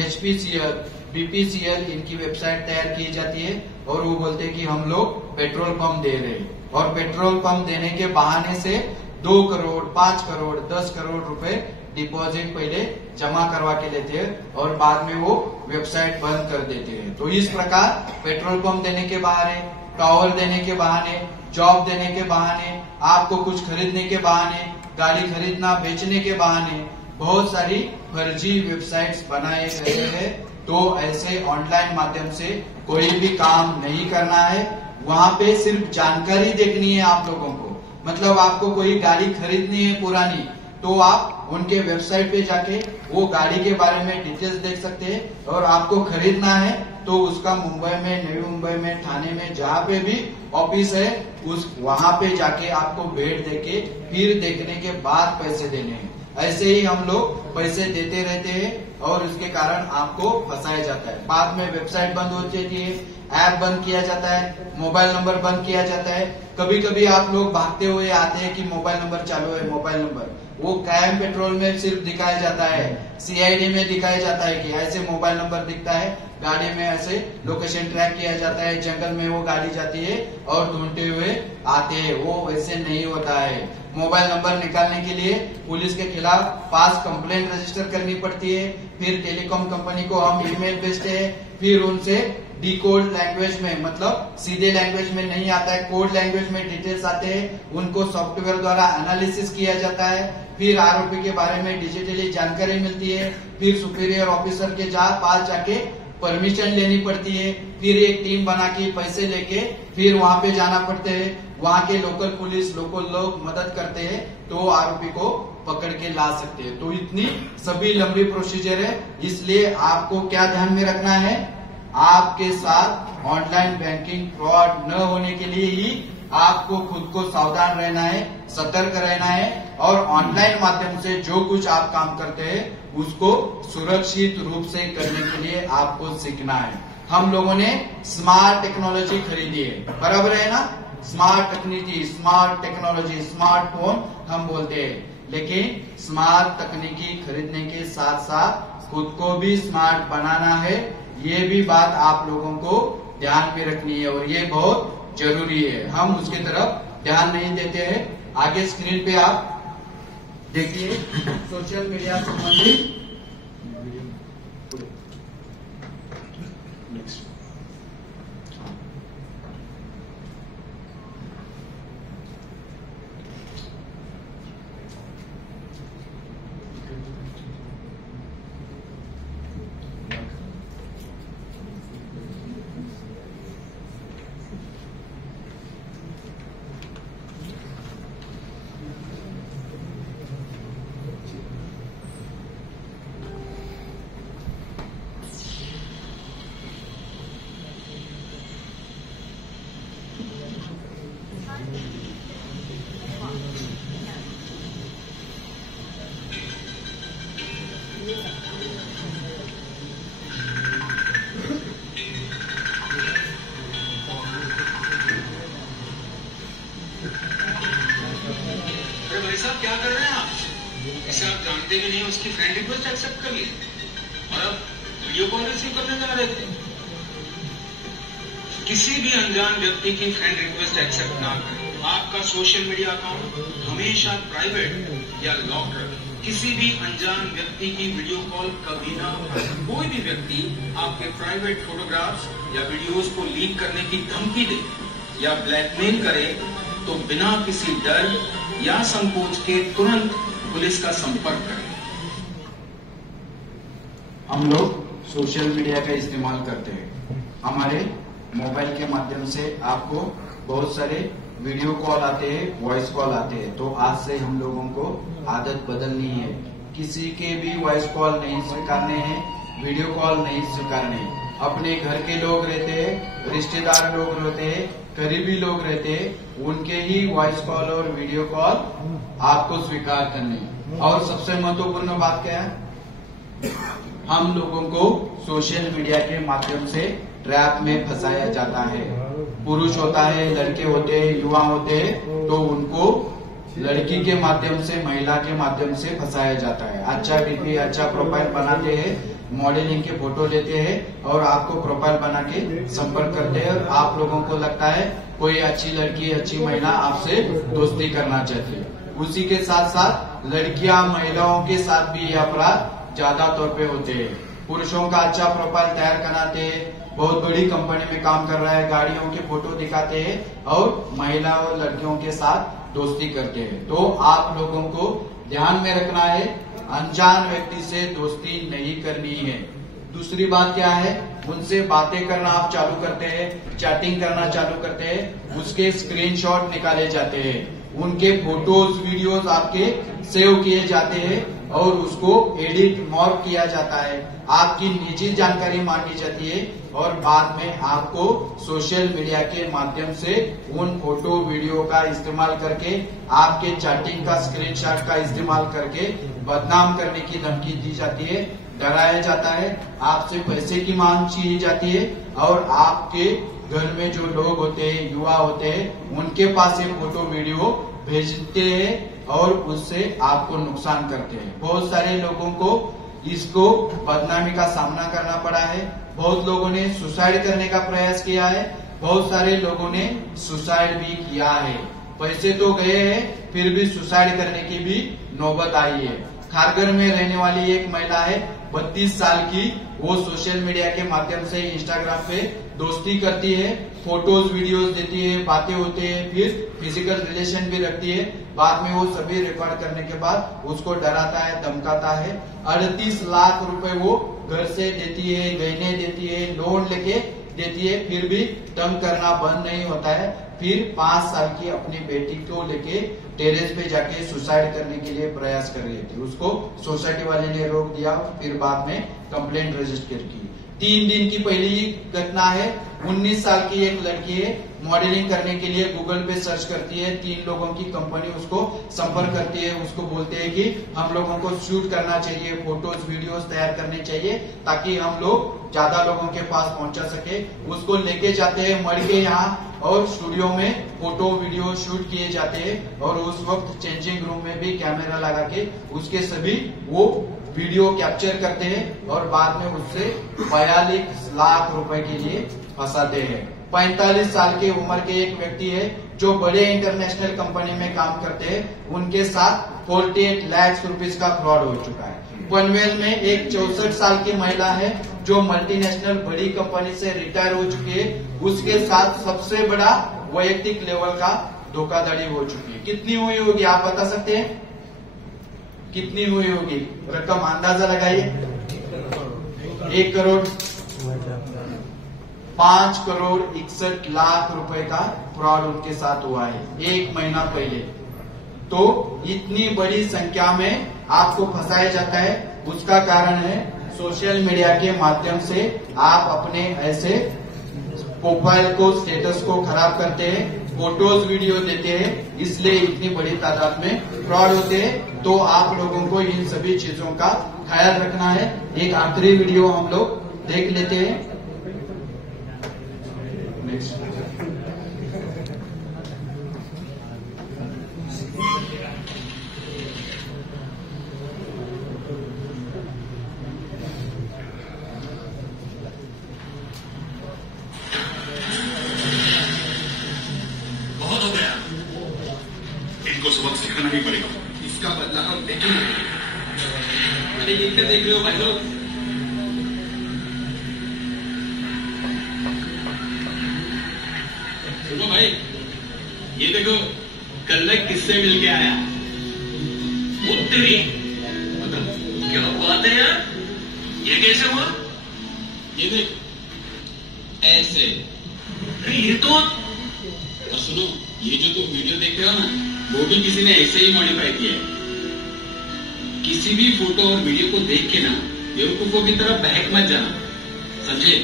HPCL, BPCL, इनकी वेबसाइट तैयार की जाती है और वो बोलते हैं कि हम लोग पेट्रोल पंप दे रहे हैं, और पेट्रोल पंप देने के बहाने से 2 करोड़, 5 करोड़, 10 करोड़ रुपए डिपॉजिट पहले जमा करवा के लेते हैं और बाद में वो वेबसाइट बंद कर देते हैं। तो इस प्रकार पेट्रोल पंप देने के बहाने, टावर देने के बहाने, जॉब देने के बहाने, आपको कुछ खरीदने के बहाने, गाड़ी खरीदना बेचने के बहाने बहुत सारी फर्जी वेबसाइट्स बनाए गए हैं। तो ऐसे ऑनलाइन माध्यम से कोई भी काम नहीं करना है। वहां पे सिर्फ जानकारी देखनी है आप लोगों को। मतलब आपको कोई गाड़ी खरीदनी है पुरानी, तो आप उनके वेबसाइट पे जाके वो गाड़ी के बारे में डिटेल्स देख सकते हैं। और आपको खरीदना है तो उसका मुंबई में, नवी मुंबई में, ठाणे में, जहाँ पे भी ऑफिस है उस वहां पे जाके आपको भेंट देके फिर देखने के बाद पैसे देने हैं। ऐसे ही हम लोग पैसे देते रहते हैं और उसके कारण आपको फंसाया जाता है। बाद में वेबसाइट बंद हो जाती है, ऐप बंद किया जाता है, मोबाइल नंबर बंद किया जाता है। कभी कभी आप लोग भागते हुए आते हैं कि मोबाइल नंबर चालू है, मोबाइल नंबर, वो कायम पेट्रोल में सिर्फ दिखाया जाता है, CID में दिखाया जाता है कि ऐसे मोबाइल नंबर दिखता है, गाड़ी में ऐसे लोकेशन ट्रैक किया जाता है, जंगल में वो गाड़ी जाती है और ढूंढते हुए आते हैं। वो वैसे नहीं होता है। मोबाइल नंबर निकालने के लिए पुलिस के खिलाफ पास कंप्लेंट रजिस्टर करनी पड़ती है, फिर टेलीकॉम कंपनी को हम ईमेल भेजते हैं, फिर उनसे डिकोड लैंग्वेज में, मतलब सीधे लैंग्वेज में नहीं आता है, कोड लैंग्वेज में डिटेल्स आते हैं, उनको सॉफ्टवेयर द्वारा एनालिसिस किया जाता है, फिर आरोपी के बारे में डिजिटली जानकारी मिलती है, फिर सुपीरियर ऑफिसर के पास जाके परमिशन लेनी पड़ती है, फिर एक टीम बना के पैसे लेके फिर वहां पे जाना पड़ते है। वहां के लोकल पुलिस, लोकल लोग मदद करते हैं तो आरोपी को पकड़ के ला सकते हैं। तो इतनी सभी लंबी प्रोसीजर है। इसलिए आपको क्या ध्यान में रखना है, आपके साथ ऑनलाइन बैंकिंग फ्रॉड न होने के लिए ही आपको खुद को सावधान रहना है, सतर्क रहना है, और ऑनलाइन माध्यम से जो कुछ आप काम करते हैं उसको सुरक्षित रूप से करने के लिए आपको सीखना है। हम लोगों ने स्मार्ट टेक्नोलॉजी खरीदी है, बराबर है ना? स्मार्ट तकनीकी, स्मार्ट टेक्नोलॉजी, स्मार्टफोन हम बोलते हैं, लेकिन स्मार्ट तकनीकी खरीदने के साथ साथ खुद को भी स्मार्ट बनाना है। ये भी बात आप लोगों को ध्यान में रखनी है और ये बहुत जरूरी है। हम उसकी तरफ ध्यान नहीं देते हैं। आगे स्क्रीन पे आप देखिए सोशल मीडिया संबंधी साहब क्या कर रहे हैं आप? इसे आप जानते भी नहीं, उसकी फ्रेंड रिक्वेस्ट एक्सेप्ट कर ली और अब वीडियो कॉल रिसीव करने जा रहे थे। किसी भी अनजान व्यक्ति की फ्रेंड रिक्वेस्ट एक्सेप्ट ना करें। आपका सोशल मीडिया अकाउंट हमेशा प्राइवेट या लॉक रखें। किसी भी अनजान व्यक्ति की वीडियो कॉल कभी ना उठाएं। कोई भी व्यक्ति आपके प्राइवेट फोटोग्राफ्स या वीडियोस को लीक करने की धमकी दे या ब्लैकमेल करे तो बिना किसी डर या संकोच के तुरंत पुलिस का संपर्क करें। हम लोग सोशल मीडिया का इस्तेमाल करते हैं। हमारे मोबाइल के माध्यम से आपको बहुत सारे वीडियो कॉल आते हैं, वॉइस कॉल आते हैं। तो आज से हम लोगों को आदत बदलनी है। किसी के भी वॉइस कॉल नहीं स्वीकारने हैं, वीडियो कॉल नहीं स्वीकारने। अपने घर के लोग रहते हैं, रिश्तेदार लोग रहते हैं, करीबी लोग रहते हैं, उनके ही वॉइस कॉल और वीडियो कॉल आपको स्वीकार करने। और सबसे महत्वपूर्ण बात क्या है, हम लोगों को सोशल मीडिया के माध्यम से ट्रैप में फंसाया जाता है। पुरुष होता है, लड़के होते हैं, युवा होते हैं, तो उनको लड़की के माध्यम से, महिला के माध्यम से फंसाया जाता है। अच्छा डीपी, अच्छा प्रोफाइल बनाते हैं, मॉडलिंग के फोटो लेते हैं और आपको प्रोफाइल बना के संपर्क करते हैं। और आप लोगों को लगता है कोई अच्छी लड़की, अच्छी महिला आपसे दोस्ती करना चाहती है। उसी के साथ साथ लड़कियां, महिलाओं के साथ भी ये अपराध ज्यादा तौर पे होते हैं। पुरुषों का अच्छा प्रोफाइल तैयार कराते हैं, बहुत बड़ी कंपनी में काम कर रहा है, गाड़ियों के फोटो दिखाते हैं और महिला और लड़कियों के साथ दोस्ती करते हैं। तो आप लोगों को ध्यान में रखना है, अनजान व्यक्ति से दोस्ती नहीं करनी है। दूसरी बात क्या है, उनसे बातें करना आप चालू करते हैं, चैटिंग करना चालू करते हैं, उसके स्क्रीनशॉट निकाले जाते हैं, उनके फोटोज, वीडियोस आपके सेव किए जाते हैं और उसको एडिट, मॉर्फ किया जाता है। आपकी निजी जानकारी मांगी जाती है और बाद में आपको सोशल मीडिया के माध्यम से उन फोटो, वीडियो का इस्तेमाल करके, आपके चैटिंग का स्क्रीनशॉट का इस्तेमाल करके बदनाम करने की धमकी दी जाती है, डराया जाता है, आपसे पैसे की मांग की जाती है और आपके घर में जो लोग होते हैं, युवा होते हैं, उनके पास ये फोटो, वीडियो भेजते हैं और उससे आपको नुकसान करते हैं। बहुत सारे लोगों को इसको बदनामी का सामना करना पड़ा है। बहुत लोगों ने सुसाइड करने का प्रयास किया है, बहुत सारे लोगों ने सुसाइड भी किया है। पैसे तो गए हैं, फिर भी सुसाइड करने की भी नौबत आई है। खारघर में रहने वाली एक महिला है, 32 साल की, वो सोशल मीडिया के माध्यम से इंस्टाग्राम पे दोस्ती करती है, फोटोज, वीडियोस देती है, बातें होती है, फिर फिजिकल रिलेशन भी रखती है। बाद में वो सभी रिकॉर्ड करने के बाद उसको डराता है, धमकाता है। 38 लाख रुपए वो घर से देती है, गहने देती है, लोन लेके देती है, फिर भी तंग करना बंद नहीं होता है। फिर 5 साल की अपनी बेटी को लेके टेरेस पे जाके सुसाइड करने के लिए प्रयास कर रही थी। उसको सोसाइटी वाले ने रोक दिया, फिर बाद में कंप्लेंट रजिस्टर की। 3 दिन की पहली घटना है, 19 साल की एक लड़की है, मॉडलिंग करने के लिए गूगल पे सर्च करती है, 3 लोगों की कंपनी उसको संपर्क करती है, उसको बोलते हैं कि हम लोगों को शूट करना चाहिए, फोटोज, वीडियोस तैयार करने चाहिए ताकि हम लोग ज्यादा लोगों के पास पहुंचा सके। उसको लेके जाते हैं मर के यहाँ और स्टूडियो में फोटो, वीडियो शूट किए जाते हैं और उस वक्त चेंजिंग रूम में भी कैमरा लगा के उसके सभी वो वीडियो कैप्चर करते हैं और बाद में उससे 42 लाख रुपए के लिए फंसाते हैं। 45 साल की उम्र के एक व्यक्ति है जो बड़े इंटरनेशनल कंपनी में काम करते हैं, उनके साथ 48 लाख रुपीस का फ्रॉड हो चुका है। पनवेल में एक 64 साल की महिला है जो मल्टीनेशनल बड़ी कंपनी से रिटायर हो चुकी है, उसके साथ सबसे बड़ा वैयक्तिक लेवल का धोखाधड़ी हो चुकी है। कितनी हुई होगी आप बता सकते हैं? कितनी हुई होगी? रकम अंदाजा लगाइए। 1 करोड़ 5 करोड़ 61 लाख रुपए का फ्रॉड उनके साथ हुआ है 1 महीना पहले। तो इतनी बड़ी संख्या में आपको फंसाया जाता है, उसका कारण है सोशल मीडिया के माध्यम से आप अपने ऐसे प्रोफाइल को, स्टेटस को खराब करते हैं, फोटोज, वीडियो देते हैं, इसलिए इतनी बड़ी तादाद में फ्रॉड होते हैं। तो आप लोगों को इन सभी चीजों का ख्याल रखना है। एक आखिरी वीडियो हम लोग देख लेते हैं। बहुत हो गया, इनको सबक सिखाना ही पड़ेगा। इसका बदला हम देखेंगे। अरे ये क्या देख रहे हो भाई लोग? सुनो भाई, ये देखो कल मैं किससे मिल के आया। वो तेरी क्या बात है यार, ये कैसे हुआ? ये देख ऐसे। अरे ये तो, और सुनो, ये जो तुम वीडियो देख रहे हो ना, वो भी किसी ने ऐसे ही मॉडिफाई किया है। किसी भी फोटो और वीडियो को देख के ना बेवकूफों की तरह बहक मत जाना, समझे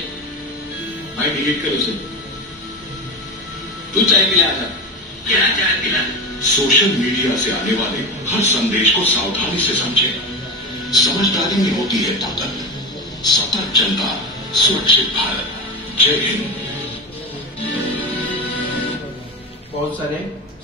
भाई? डिलीट करो उसे। तू चाय पिला जा। क्या चाय पिला? सोशल मीडिया से आने वाले हर संदेश को सावधानी से समझें। समझदारी में होती है ताकत। सतर्क जनता, सुरक्षित भारत। जय हिंद। बहुत सारे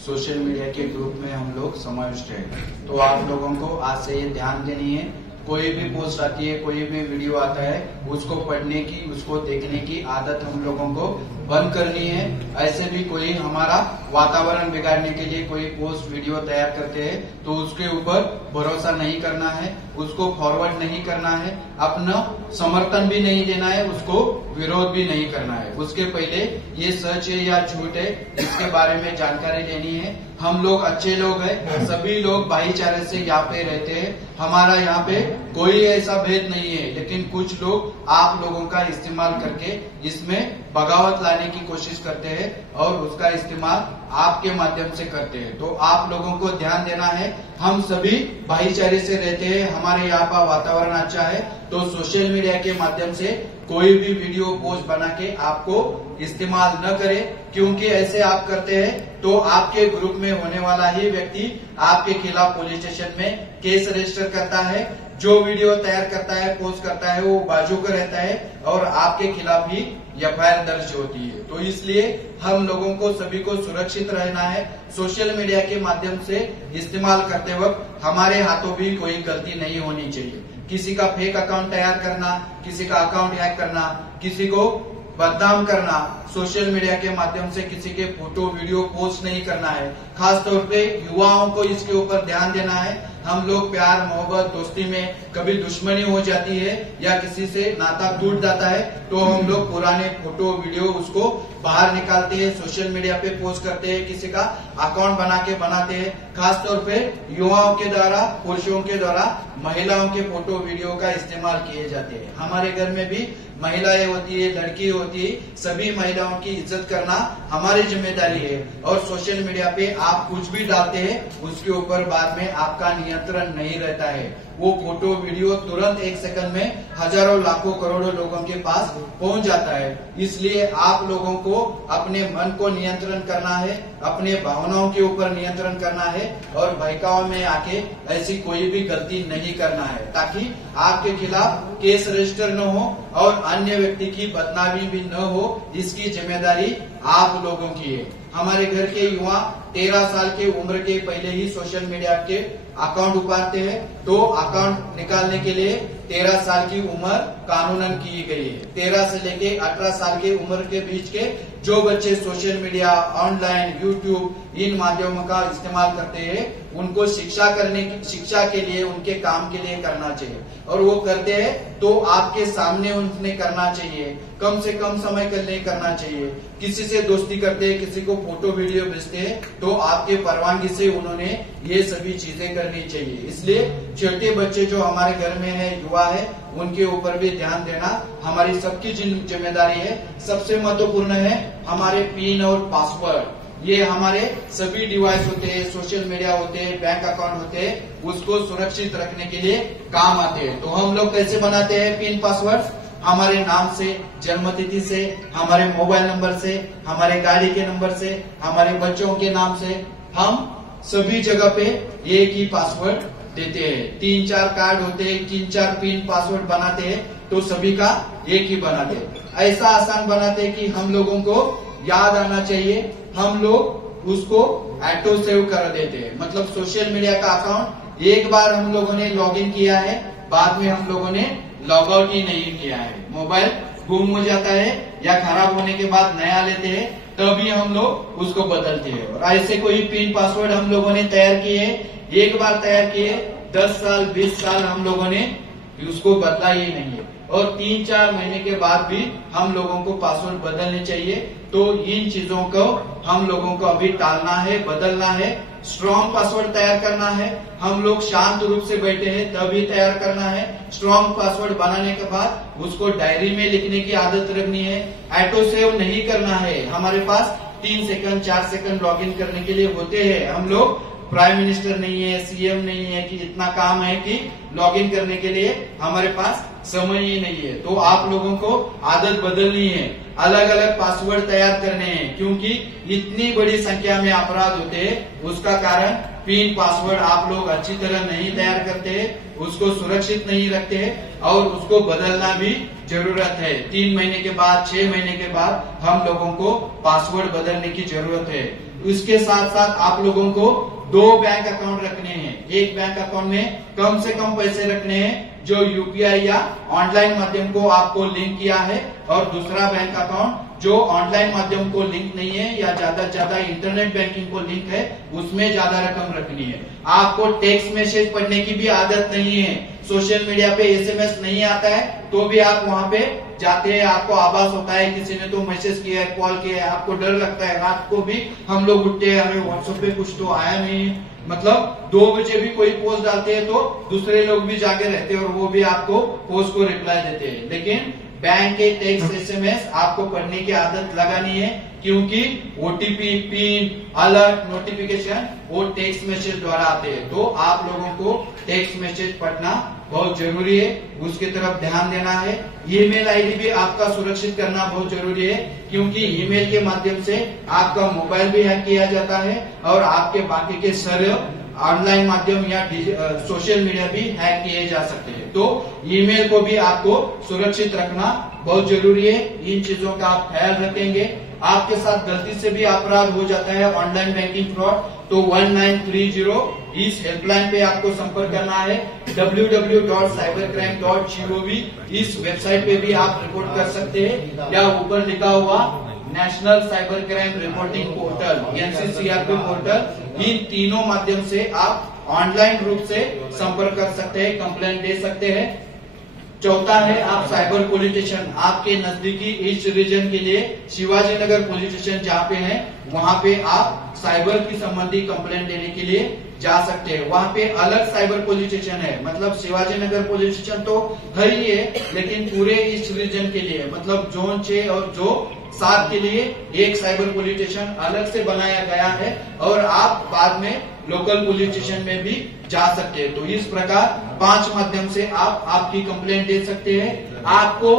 सोशल मीडिया के ग्रुप में हम लोग समाविष्ट हैं, तो आप लोगों को आज से ये ध्यान देनी है, कोई भी पोस्ट आती है, कोई भी वीडियो आता है, उसको पढ़ने की, उसको देखने की आदत हम लोगों को बंद करनी है। ऐसे भी कोई हमारा वातावरण बिगाड़ने के लिए कोई पोस्ट वीडियो तैयार करते हैं तो उसके ऊपर भरोसा नहीं करना है, उसको फॉरवर्ड नहीं करना है, अपना समर्थन भी नहीं देना है, उसको विरोध भी नहीं करना है। उसके पहले ये सच है या झूठ है इसके बारे में जानकारी लेनी है। हम लोग अच्छे लोग हैं, सभी लोग भाईचारे से यहाँ पे रहते हैं, हमारा यहाँ पे कोई ऐसा भेद नहीं है, लेकिन कुछ लोग आप लोगों का इस्तेमाल करके इसमें बगावत लाने की कोशिश करते हैं और उसका इस्तेमाल आपके माध्यम से करते हैं। तो आप लोगों को ध्यान देना है, हम सभी भाईचारे से रहते हैं, हमारे यहाँ का वातावरण अच्छा है, तो सोशल मीडिया के माध्यम से कोई भी वीडियो पोस्ट बना के आपको इस्तेमाल न करे, क्योंकि ऐसे आप करते हैं तो आपके ग्रुप में होने वाला ही व्यक्ति आपके खिलाफ पुलिस स्टेशन में केस रजिस्टर करता है। जो वीडियो तैयार करता है, पोस्ट करता है, वो बाजू का रहता है और आपके खिलाफ ही एफआईआर दर्ज होती है। तो इसलिए हम लोगों को सभी को सुरक्षित रहना है। सोशल मीडिया के माध्यम से इस्तेमाल करते वक्त हमारे हाथों भी कोई गलती नहीं होनी चाहिए। किसी का फेक अकाउंट तैयार करना, किसी का अकाउंट हैक करना, किसी को बदनाम करना, सोशल मीडिया के माध्यम से किसी के फोटो वीडियो पोस्ट नहीं करना है। खास तौर पे युवाओं को इसके ऊपर ध्यान देना है। हम लोग प्यार मोहब्बत दोस्ती में कभी दुश्मनी हो जाती है या किसी से नाता टूट जाता है तो हम लोग पुराने फोटो वीडियो उसको बाहर निकालते हैं, सोशल मीडिया पे पोस्ट करते हैं, किसी का अकाउंट बना के बनाते हैं। खास तौर पे युवाओं के द्वारा, पुरुषों के द्वारा महिलाओं के फोटो वीडियो का इस्तेमाल किए जाते हैं। हमारे घर में भी महिलाएं होती है, लड़की होती है, सभी महिलाओं की इज्जत करना हमारी जिम्मेदारी है। और सोशल मीडिया पे आप कुछ भी डालते हैं उसके ऊपर बाद में आपका नियंत्रण नहीं रहता है। वो फोटो वीडियो तुरंत 1 सेकंड में हजारों लाखों करोड़ों लोगों के पास पहुंच जाता है। इसलिए आप लोगों को अपने मन को नियंत्रण करना है, अपने भावनाओं के ऊपर नियंत्रण करना है और बहकाव में आके ऐसी कोई भी गलती नहीं करना है, ताकि आपके खिलाफ केस रजिस्टर न हो और अन्य व्यक्ति की बदनामी भी न हो। इसकी जिम्मेदारी आप लोगों की है। हमारे घर के युवा 13 साल की उम्र के पहले ही सोशल मीडिया के अकाउंट उपाड़ते हैं, तो अकाउंट निकालने के लिए 13 साल की उम्र कानूनन की गई है। 13 से लेके 18 साल की उम्र के बीच के जो बच्चे social media, online, YouTube in माध्यमों का इस्तेमाल करते हैं उनको शिक्षा के लिए, उनके काम के लिए करना चाहिए। और वो करते हैं तो आपके सामने उन्हें करना चाहिए, कम से कम समय के लिए करना चाहिए। किसी से दोस्ती करते हैं, किसी को फोटो वीडियो भेजते हैं तो आपके परवानगी से उन्होंने ये सभी चीजें करनी चाहिए। इसलिए छोटे बच्चे जो हमारे घर में है, युवा है, उनके ऊपर भी ध्यान देना हमारी सबकी जिम्मेदारी है। सबसे महत्वपूर्ण है हमारे पिन और पासवर्ड। ये हमारे सभी डिवाइस होते हैं, सोशल मीडिया होते हैं, बैंक अकाउंट होते हैं, उसको सुरक्षित रखने के लिए काम आते हैं। तो हम लोग कैसे बनाते हैं पिन पासवर्ड? हमारे नाम से, जन्मतिथि से, हमारे मोबाइल नंबर से, हमारे गाड़ी के नंबर से, हमारे बच्चों के नाम से, हम सभी जगह पे एक ही पासवर्ड देते हैं। 3-4 कार्ड होते हैं, 3-4 पिन पासवर्ड बनाते हैं तो सभी का एक ही बनाते हैं। ऐसा आसान बनाते हैं कि हम लोगों को याद आना चाहिए, हम लोग उसको ऑटो सेव कर देते हैं। मतलब सोशल मीडिया का अकाउंट एक बार हम लोगों ने लॉगिन किया है, बाद में हम लोगों ने लॉग आउट ही नहीं किया है। मोबाइल गुम हो जाता है या खराब होने के बाद नया लेते हैं तभी हम लोग उसको बदलते हैं। और ऐसे कोई पिन पासवर्ड हम लोगों ने तैयार किए, एक बार तैयार किए, 10 साल 20 साल हम लोगों ने उसको बदला ही नहीं है। और 3-4 महीने के बाद भी हम लोगों को पासवर्ड बदलने चाहिए। तो इन चीजों को हम लोगों को अभी टालना है, बदलना है, स्ट्रॉन्ग पासवर्ड तैयार करना है। हम लोग शांत रूप से बैठे हैं तभी तैयार करना है। स्ट्रॉन्ग पासवर्ड बनाने के बाद उसको डायरी में लिखने की आदत रखनी है। ऑटो सेव नहीं करना है। हमारे पास 3 सेकंड 4 सेकंड लॉगिन करने के लिए होते हैं। हम लोग प्राइम मिनिस्टर नहीं है, सीएम नहीं है कि इतना काम है कि लॉगिन करने के लिए हमारे पास समय ही नहीं है। तो आप लोगों को आदत बदलनी है, अलग अलग पासवर्ड तैयार करने हैं, क्योंकि इतनी बड़ी संख्या में अपराध होते हैं। उसका कारण पिन पासवर्ड आप लोग अच्छी तरह नहीं तैयार करते, उसको सुरक्षित नहीं रखते और उसको बदलना भी जरूरत है। 3 महीने के बाद 6 महीने के बाद हम लोगों को पासवर्ड बदलने की जरूरत है। उसके साथ साथ आप लोगों को 2 बैंक अकाउंट रखने हैं। एक बैंक अकाउंट में कम से कम पैसे रखने हैं जो यूपीआई या ऑनलाइन माध्यम को आपको लिंक किया है, और दूसरा बैंक अकाउंट जो ऑनलाइन माध्यम को लिंक नहीं है या ज्यादा से ज्यादा इंटरनेट बैंकिंग को लिंक है, उसमें ज्यादा रकम रखनी है। आपको टेक्स्ट मैसेज पढ़ने की भी आदत नहीं है, सोशल मीडिया पे एसएमएस नहीं आता है तो भी आप वहां पे जाते हैं, आपको आभास होता है किसी ने तो मैसेज किया है, कॉल किया है, आपको डर लगता है। रात को भी हम लोग उठते हैं, अरे व्हाट्सएप पे कुछ तो आया नहीं, मतलब 2 बजे भी कोई पोस्ट डालते हैं तो दूसरे लोग भी जाके रहते हैं और वो भी आपको पोस्ट को रिप्लाई देते हैं। लेकिन बैंक के टेक्स्ट एसएमएस आपको पढ़ने की आदत लगानी है, क्योंकि ओटीपी, पिन, अलर्ट, नोटिफिकेशन वो टेक्स्ट मैसेज द्वारा आते हैं। तो आप लोगों को टेक्स्ट मैसेज पढ़ना बहुत जरूरी है, उसकी तरफ ध्यान देना है। ईमेल आईडी भी आपका सुरक्षित करना बहुत जरूरी है, क्योंकि ईमेल के माध्यम से आपका मोबाइल भी हैक किया जाता है और आपके बाकी के सारे ऑनलाइन माध्यम या सोशल मीडिया भी हैक किए जा सकते हैं। तो ईमेल को भी आपको सुरक्षित रखना बहुत जरूरी है। इन चीजों का आप ख्याल रखेंगे। आपके साथ गलती से भी अपराध हो जाता है ऑनलाइन बैंकिंग फ्रॉड, तो 1930 इस हेल्पलाइन पे आपको संपर्क करना है। www.cybercrime.gov इस वेबसाइट पे भी आप रिपोर्ट कर सकते हैं, या ऊपर लिखा हुआ national cyber crime reporting portal NCCRP portal, इन तीनों माध्यम से आप ऑनलाइन रूप से संपर्क कर सकते हैं, कंप्लेंट दे सकते हैं। चौथा है आप साइबर पुलिस स्टेशन, आपके नजदीकी ईस्ट रीजन के लिए शिवाजी नगर पुलिस स्टेशन जहाँ पे है, वहाँ पे आप साइबर की संबंधी कंप्लेंट देने के लिए जा सकते हैं। वहाँ पे अलग साइबर पुलिस स्टेशन है, मतलब शिवाजी नगर पुलिस स्टेशन तो है ही है, लेकिन पूरे ईस्ट रीजन के लिए मतलब जोन 6 और जोन 7 के लिए एक साइबर पुलिस स्टेशन अलग से बनाया गया है, और आप बाद में लोकल पुलिस स्टेशन में भी जा सकते हैं। तो इस प्रकार 5 माध्यम से आप आपकी कंप्लेंट दे सकते हैं। आपको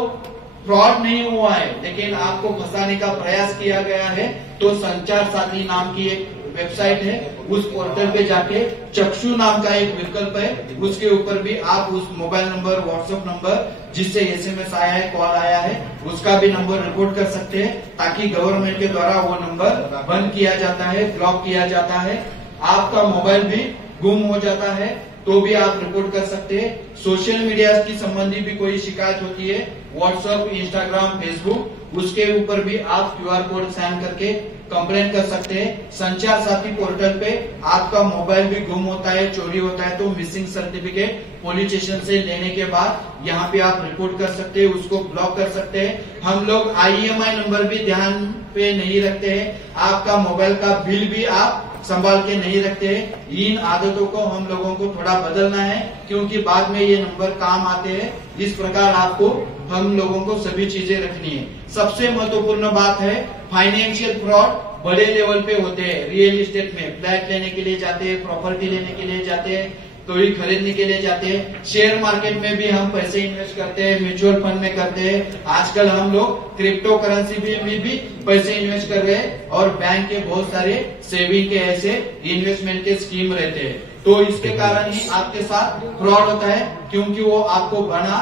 फ्रॉड नहीं हुआ है लेकिन आपको फंसाने का प्रयास किया गया है, तो संचार साथी नाम की एक वेबसाइट है, उस पोर्टल पे जाके चक्षु नाम का एक विकल्प है, उसके ऊपर भी आप उस मोबाइल नंबर, व्हाट्सएप नंबर जिससे एसएमएस आया है, कॉल आया है, उसका भी नंबर रिपोर्ट कर सकते हैं, ताकि गवर्नमेंट के द्वारा वो नंबर बंद किया जाता है, ब्लॉक किया जाता है। आपका मोबाइल भी गुम हो जाता है तो भी आप रिपोर्ट कर सकते हैं। सोशल मीडिया की संबंधी भी कोई शिकायत होती है, व्हाट्सएप, इंस्टाग्राम, फेसबुक, उसके ऊपर भी आप QR कोड स्कैन करके कंप्लेंट कर सकते हैं। संचार साथी पोर्टल पे आपका मोबाइल भी गुम होता है, चोरी होता है, तो मिसिंग सर्टिफिकेट पुलिस स्टेशन से लेने के बाद यहाँ पे आप रिपोर्ट कर सकते हैं, उसको ब्लॉक कर सकते हैं। हम लोग IMI नंबर भी ध्यान पे नहीं रखते हैं, आपका मोबाइल का बिल भी आप संभाल के नहीं रखते हैं। इन आदतों को हम लोगों को थोड़ा बदलना है, क्योंकि बाद में ये नंबर काम आते हैं। इस प्रकार आपको हम लोगों को सभी चीजें रखनी है। सबसे महत्वपूर्ण बात है, फाइनेंशियल फ्रॉड बड़े लेवल पे होते हैं। रियल एस्टेट में फ्लैट लेने के लिए जाते हैं, प्रॉपर्टी लेने के लिए जाते हैं, कोई खरीदने के लिए जाते हैं, शेयर मार्केट में भी हम पैसे इन्वेस्ट करते हैं, म्यूचुअल फंड में करते हैं, आजकल हम लोग क्रिप्टो करेंसी में भी पैसे इन्वेस्ट कर रहे हैं, और बैंक के बहुत सारे सेविंग के ऐसे इन्वेस्टमेंट के स्कीम रहते हैं। तो इसके कारण ही आपके साथ फ्रॉड होता है, क्योंकि वो आपको बना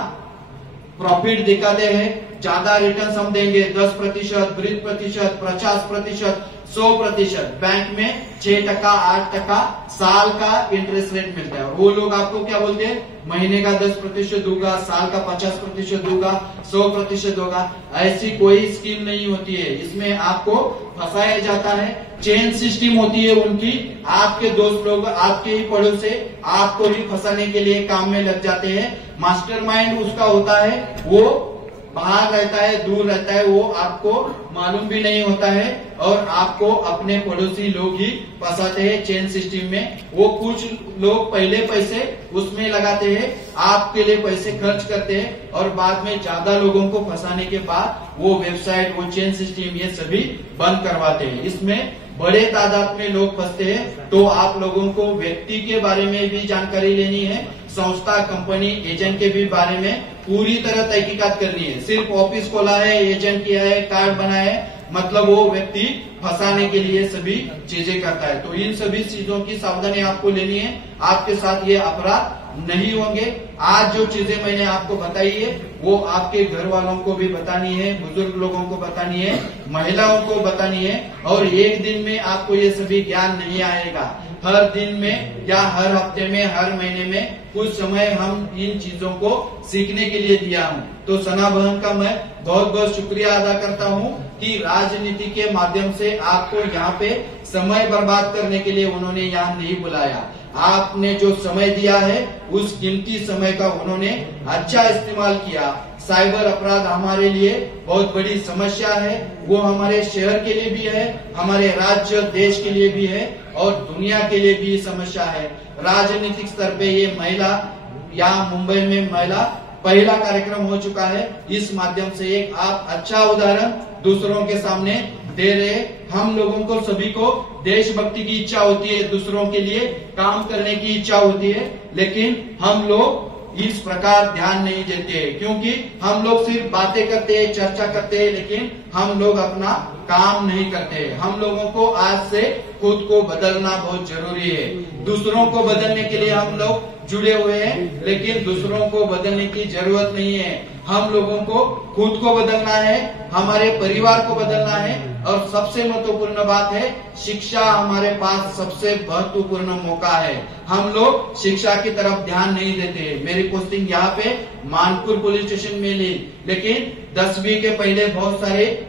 प्रॉफिट दिखाते हैं, ज्यादा रिटर्न हम देंगे 10%, 20%, 50%, 100%। बैंक में 6%, 8% साल का इंटरेस्ट रेट मिलता है। और वो लोग आपको क्या बोलते हैं, महीने का 10% दूंगा, साल का 50% दूंगा, 100% दूंगा। ऐसी कोई स्कीम नहीं होती है, इसमें आपको फंसाया जाता है। चेन सिस्टम होती है उनकी, आपके दोस्त लोग, आपके ही पड़ोस से आपको भी फंसाने के लिए काम में लग जाते हैं। मास्टरमाइंड उसका होता है, वो बाहर रहता है, दूर रहता है, वो आपको मालूम भी नहीं होता है और आपको अपने पड़ोसी लोग ही फंसाते हैं चेन सिस्टम में। वो कुछ लोग पहले पैसे उसमें लगाते हैं, आपके लिए पैसे खर्च करते हैं और बाद में ज्यादा लोगों को फंसाने के बाद वो वेबसाइट, वो चेन सिस्टम ये सभी बंद करवाते हैं। इसमें बड़े तादाद में लोग फंसते हैं। तो आप लोगों को व्यक्ति के बारे में भी जानकारी लेनी है, संस्था, कंपनी, एजेंट के भी बारे में पूरी तरह तहकीकात करनी है। सिर्फ ऑफिस खोला है, एजेंट किया है, कार्ड बनाया है, मतलब वो व्यक्ति फंसाने के लिए सभी चीजें करता है। तो इन सभी चीजों की सावधानी आपको लेनी है, आपके साथ ये अपराध नहीं होंगे। आज जो चीजें मैंने आपको बताई है वो आपके घर वालों को भी बतानी है, बुजुर्ग लोगों को बतानी है, महिलाओं को बतानी है। और एक दिन में आपको ये सभी ज्ञान नहीं आएगा, हर दिन में या हर हफ्ते में, हर महीने में कुछ समय हम इन चीजों को सीखने के लिए दिया हूँ। तो सना बहन का मैं बहुत बहुत शुक्रिया अदा करता हूँ कि राजनीति के माध्यम से आपको यहाँ पे समय बर्बाद करने के लिए उन्होंने यहाँ नहीं बुलाया। आपने जो समय दिया है उस कीमती समय का उन्होंने अच्छा इस्तेमाल किया। साइबर अपराध हमारे लिए बहुत बड़ी समस्या है, वो हमारे शहर के लिए भी है, हमारे राज्य देश के लिए भी है और दुनिया के लिए भी समस्या है। राजनीतिक स्तर पे ये महिला, यहाँ मुंबई में महिला पहला कार्यक्रम हो चुका है। इस माध्यम से एक आप अच्छा उदाहरण दूसरों के सामने दे रहे। हम लोगों को सभी को देशभक्ति की इच्छा होती है, दूसरों के लिए काम करने की इच्छा होती है, लेकिन हम लोग इस प्रकार ध्यान नहीं देते हैं, क्योंकि हम लोग सिर्फ बातें करते हैं, चर्चा करते हैं, लेकिन हम लोग अपना काम नहीं करते। हम लोगों को आज से खुद को बदलना बहुत जरूरी है। दूसरों को बदलने के लिए हम लोग जुड़े हुए हैं, लेकिन दूसरों को बदलने की जरूरत नहीं है। हम लोगों को खुद को बदलना है, हमारे परिवार को बदलना है और सबसे महत्वपूर्ण बात है, शिक्षा हमारे पास सबसे महत्वपूर्ण मौका है। हम लोग शिक्षा की तरफ ध्यान नहीं देते। मेरी पोस्टिंग यहाँ पे मानपुर पुलिस स्टेशन में ली, लेकिन 10वीं के पहले बहुत सारे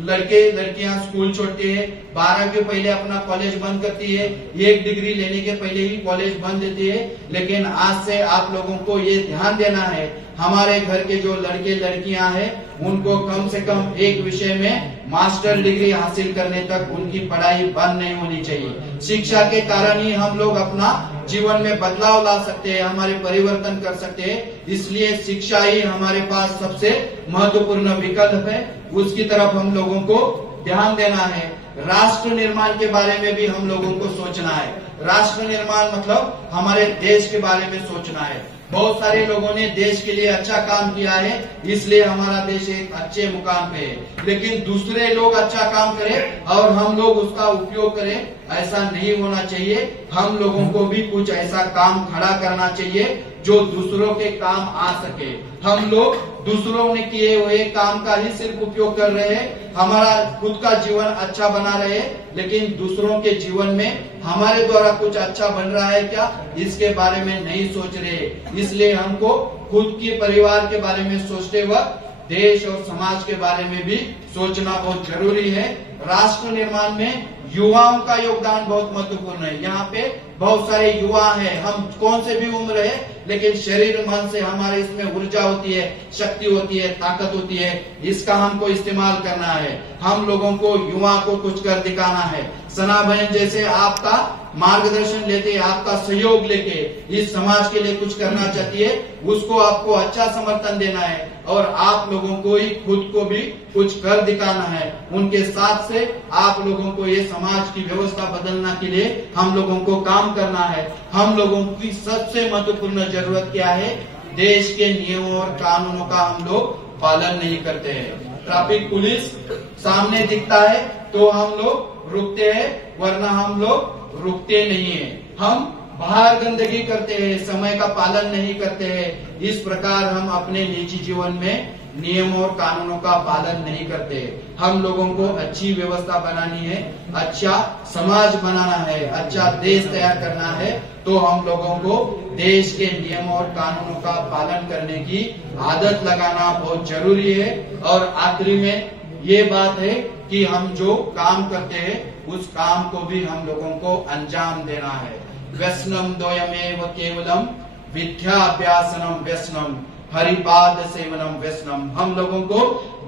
लड़के लड़कियां स्कूल छोड़ते हैं, 12 के पहले अपना कॉलेज बंद करती है, 1 डिग्री लेने के पहले ही कॉलेज बंद देती है। लेकिन आज से आप लोगों को ये ध्यान देना है, हमारे घर के जो लड़के लड़कियां हैं उनको कम से कम एक विषय में मास्टर डिग्री हासिल करने तक उनकी पढ़ाई बंद नहीं होनी चाहिए। शिक्षा के कारण ही हम लोग अपना जीवन में बदलाव ला सकते हैं, हमारे परिवर्तन कर सकते हैं। इसलिए शिक्षा ही हमारे पास सबसे महत्वपूर्ण विकल्प है, उसकी तरफ हम लोगों को ध्यान देना है। राष्ट्र निर्माण के बारे में भी हम लोगों को सोचना है। राष्ट्र निर्माण मतलब हमारे देश के बारे में सोचना है। बहुत सारे लोगों ने देश के लिए अच्छा काम किया है, इसलिए हमारा देश एक अच्छे मुकाम पे है। लेकिन दूसरे लोग अच्छा काम करें और हम लोग उसका उपयोग करें, ऐसा नहीं होना चाहिए। हम लोगों को भी कुछ ऐसा काम खड़ा करना चाहिए जो दूसरों के काम आ सके। हम लोग दूसरों ने किए हुए काम का ही सिर्फ उपयोग कर रहे हैं, हमारा खुद का जीवन अच्छा बना रहे, लेकिन दूसरों के जीवन में हमारे द्वारा कुछ अच्छा बन रहा है क्या, इसके बारे में नहीं सोच रहे। इसलिए हमको खुद के परिवार के बारे में सोचते वक्त देश और समाज के बारे में भी सोचना बहुत जरूरी है। राष्ट्र निर्माण में युवाओं का योगदान बहुत महत्वपूर्ण है। यहाँ पे बहुत सारे युवा हैं, हम कौन से भी उम्र है, लेकिन शरीर मन से हमारे इसमें ऊर्जा होती है, शक्ति होती है, ताकत होती है, इसका हमको इस्तेमाल करना है। हम लोगों को युवा को कुछ कर दिखाना है। सना बहन जैसे आपका मार्गदर्शन लेते, आपका सहयोग लेके इस समाज के लिए कुछ करना चाहती है, उसको आपको अच्छा समर्थन देना है और आप लोगों को ही खुद को भी कुछ कर दिखाना है। उनके साथ से आप लोगों को ये समाज की व्यवस्था बदलने के लिए हम लोगों को काम करना है। हम लोगों की सबसे महत्वपूर्ण जरूरत क्या है, देश के नियमों और कानूनों का हम लोग पालन नहीं करते हैं। ट्रैफिक पुलिस सामने दिखता है तो हम लोग रुकते हैं, वरना हम लोग रुकते नहीं है। हम बाहर गंदगी करते हैं, समय का पालन नहीं करते हैं। इस प्रकार हम अपने निजी जीवन में नियम और कानूनों का पालन नहीं करते। हम लोगों को अच्छी व्यवस्था बनानी है, अच्छा समाज बनाना है, अच्छा देश तैयार करना है, तो हम लोगों को देश के नियम और कानूनों का पालन करने की आदत लगाना बहुत जरूरी है। और आखिरी में ये बात है कि हम जो काम करते हैं उस काम को भी हम लोगों को अंजाम देना है। व्यसनम द्वयमेव केवलम विद्याभ्यासनम व्यसनम हरिपाद सेवनम व्यसनम। हम लोगों को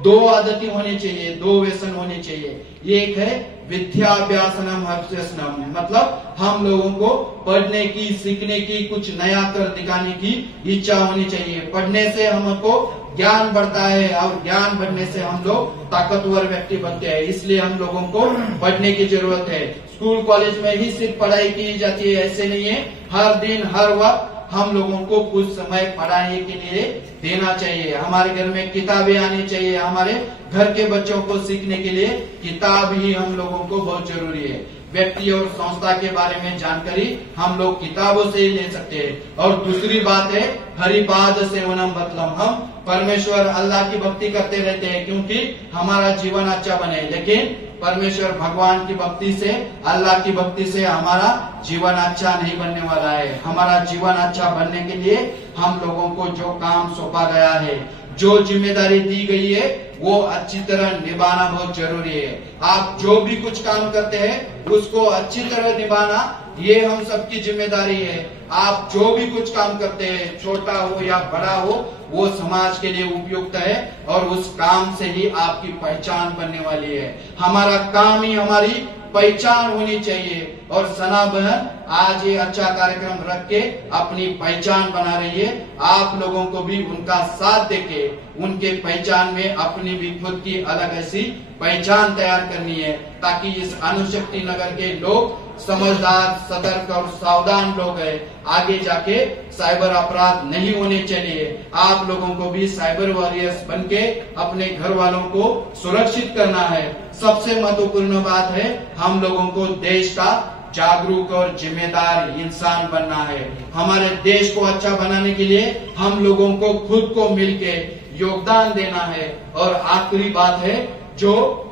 दो आदतें होनी चाहिए, दो व्यसन होने चाहिए। एक है विद्याभ्यासनम व्यसनम, मतलब हम लोगों को पढ़ने की, सीखने की, कुछ नया कर दिखाने की इच्छा होनी चाहिए। पढ़ने से हमको ज्ञान बढ़ता है और ज्ञान बढ़ने से हम लोग ताकतवर व्यक्ति बनते हैं। इसलिए हम लोगों को पढ़ने की जरूरत है। स्कूल कॉलेज में ही सिर्फ पढ़ाई की जाती है ऐसे नहीं है। हर दिन हर वक्त हम लोगों को कुछ समय पढ़ाने के लिए देना चाहिए। हमारे घर में किताबें आनी चाहिए। हमारे घर के बच्चों को सीखने के लिए किताब ही हम लोगों को बहुत जरूरी है। व्यक्ति और संस्था के बारे में जानकारी हम लोग किताबों से ही ले सकते हैं। और दूसरी बात है हरिपाद सेवनम, मतलब हम परमेश्वर अल्लाह की भक्ति करते रहते हैं क्योंकि हमारा जीवन अच्छा बने। लेकिन परमेश्वर भगवान की भक्ति से, अल्लाह की भक्ति से हमारा जीवन अच्छा नहीं बनने वाला है। हमारा जीवन अच्छा बनने के लिए हम लोगों को जो काम सौंपा गया है, जो जिम्मेदारी दी गई है, वो अच्छी तरह निभाना बहुत जरूरी है। आप जो भी कुछ काम करते हैं उसको अच्छी तरह निभाना ये हम सबकी जिम्मेदारी है। आप जो भी कुछ काम करते हैं, छोटा हो या बड़ा हो, वो समाज के लिए उपयुक्त है और उस काम से ही आपकी पहचान बनने वाली है। हमारा काम ही हमारी पहचान होनी चाहिए। और सना बहन आज ये अच्छा कार्यक्रम रख के अपनी पहचान बना रही है। आप लोगों को भी उनका साथ देके उनके पहचान में अपनी भी खुद की अलग ऐसी पहचान तैयार करनी है, ताकि इस अणुशक्ति नगर के लोग समझदार, सतर्क और सावधान लोग हैं। आगे जाके साइबर अपराध नहीं होने चाहिए। आप लोगों को भी साइबर वॉरियर्स बनके अपने घर वालों को सुरक्षित करना है। सबसे महत्वपूर्ण बात है हम लोगों को देश का जागरूक और जिम्मेदार इंसान बनना है। हमारे देश को अच्छा बनाने के लिए हम लोगों को खुद को मिलके योगदान देना है। और आखिरी बात है, जो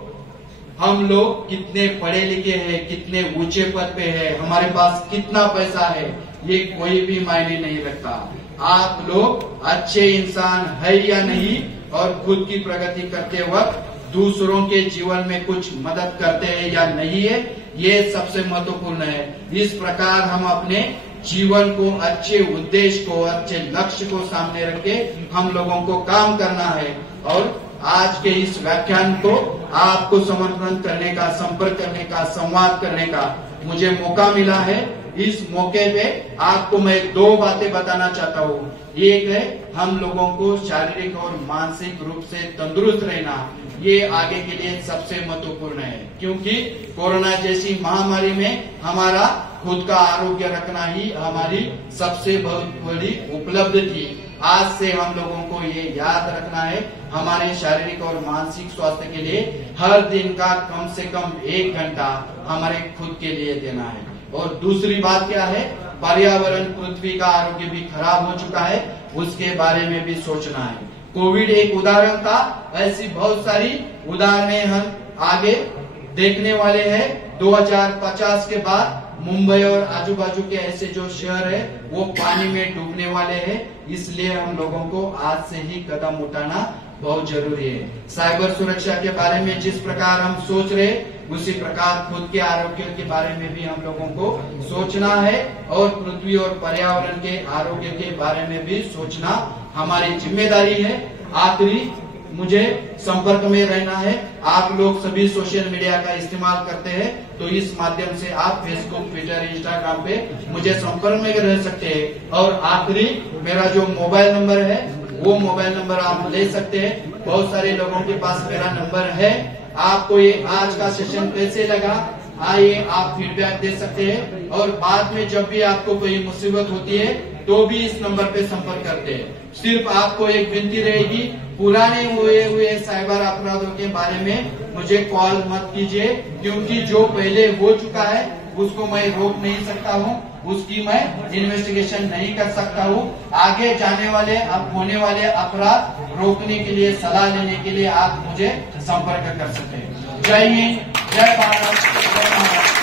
हम लोग कितने पढ़े लिखे हैं, कितने ऊंचे पद पे हैं, हमारे पास कितना पैसा है, ये कोई भी मायने नहीं रखता। आप लोग अच्छे इंसान है या नहीं और खुद की प्रगति करते वक्त दूसरों के जीवन में कुछ मदद करते हैं या नहीं है, ये सबसे महत्वपूर्ण है। इस प्रकार हम अपने जीवन को, अच्छे उद्देश्य को, अच्छे लक्ष्य को सामने रख के हम लोगों को काम करना है। और आज के इस व्याख्यान को आपको समर्थन करने का, संपर्क करने का, संवाद करने का मुझे मौका मिला है। इस मौके पे आपको मैं दो बातें बताना चाहता हूँ। एक है हम लोगों को शारीरिक और मानसिक रूप से तंदुरुस्त रहना, ये आगे के लिए सबसे महत्वपूर्ण है, क्योंकि कोरोना जैसी महामारी में हमारा खुद का आरोग्य रखना ही हमारी सबसे बहुत बड़ी उपलब्धि थी। आज से हम लोगों को ये याद रखना है, हमारे शारीरिक और मानसिक स्वास्थ्य के लिए हर दिन का कम से कम 1 घंटा हमारे खुद के लिए देना है। और दूसरी बात क्या है, पर्यावरण, पृथ्वी का आरोग्य भी खराब हो चुका है, उसके बारे में भी सोचना है। कोविड एक उदाहरण था, ऐसी बहुत सारी उदाहरणें हम आगे देखने वाले हैं। 2050 के बाद मुंबई और आजू बाजू के ऐसे जो शहर है वो पानी में डूबने वाले हैं। इसलिए हम लोगों को आज से ही कदम उठाना बहुत जरूरी है। साइबर सुरक्षा के बारे में जिस प्रकार हम सोच रहे, उसी प्रकार खुद के आरोग्य के बारे में भी हम लोगों को सोचना है और पृथ्वी और पर्यावरण के आरोग्य के बारे में भी सोचना हमारी जिम्मेदारी है। आखिरी, मुझे संपर्क में रहना है। आप लोग सभी सोशल मीडिया का इस्तेमाल करते हैं, तो इस माध्यम से आप फेसबुक, ट्विटर, इंस्टाग्राम पे मुझे संपर्क में रह सकते हैं। और आखिरी, मेरा जो मोबाइल नंबर है वो मोबाइल नंबर आप ले सकते हैं। बहुत सारे लोगों के पास मेरा नंबर है। आपको ये आज का सेशन कैसे लगा, आइए आप फीडबैक दे सकते हैं। और बाद में जब भी आपको कोई मुसीबत होती है तो भी इस नंबर पे संपर्क करते हैं। सिर्फ आपको एक विनती रहेगी, पुराने हुए साइबर अपराधों के बारे में मुझे कॉल मत कीजिए, क्योंकि जो पहले हो चुका है उसको मैं रोक नहीं सकता हूँ, उसकी मैं इन्वेस्टिगेशन नहीं कर सकता हूँ। आगे जाने वाले अब होने वाले अपराध रोकने के लिए, सलाह लेने के लिए आप मुझे संपर्क कर सकते हैं। जय हिंद, जय भारत, जय भारत।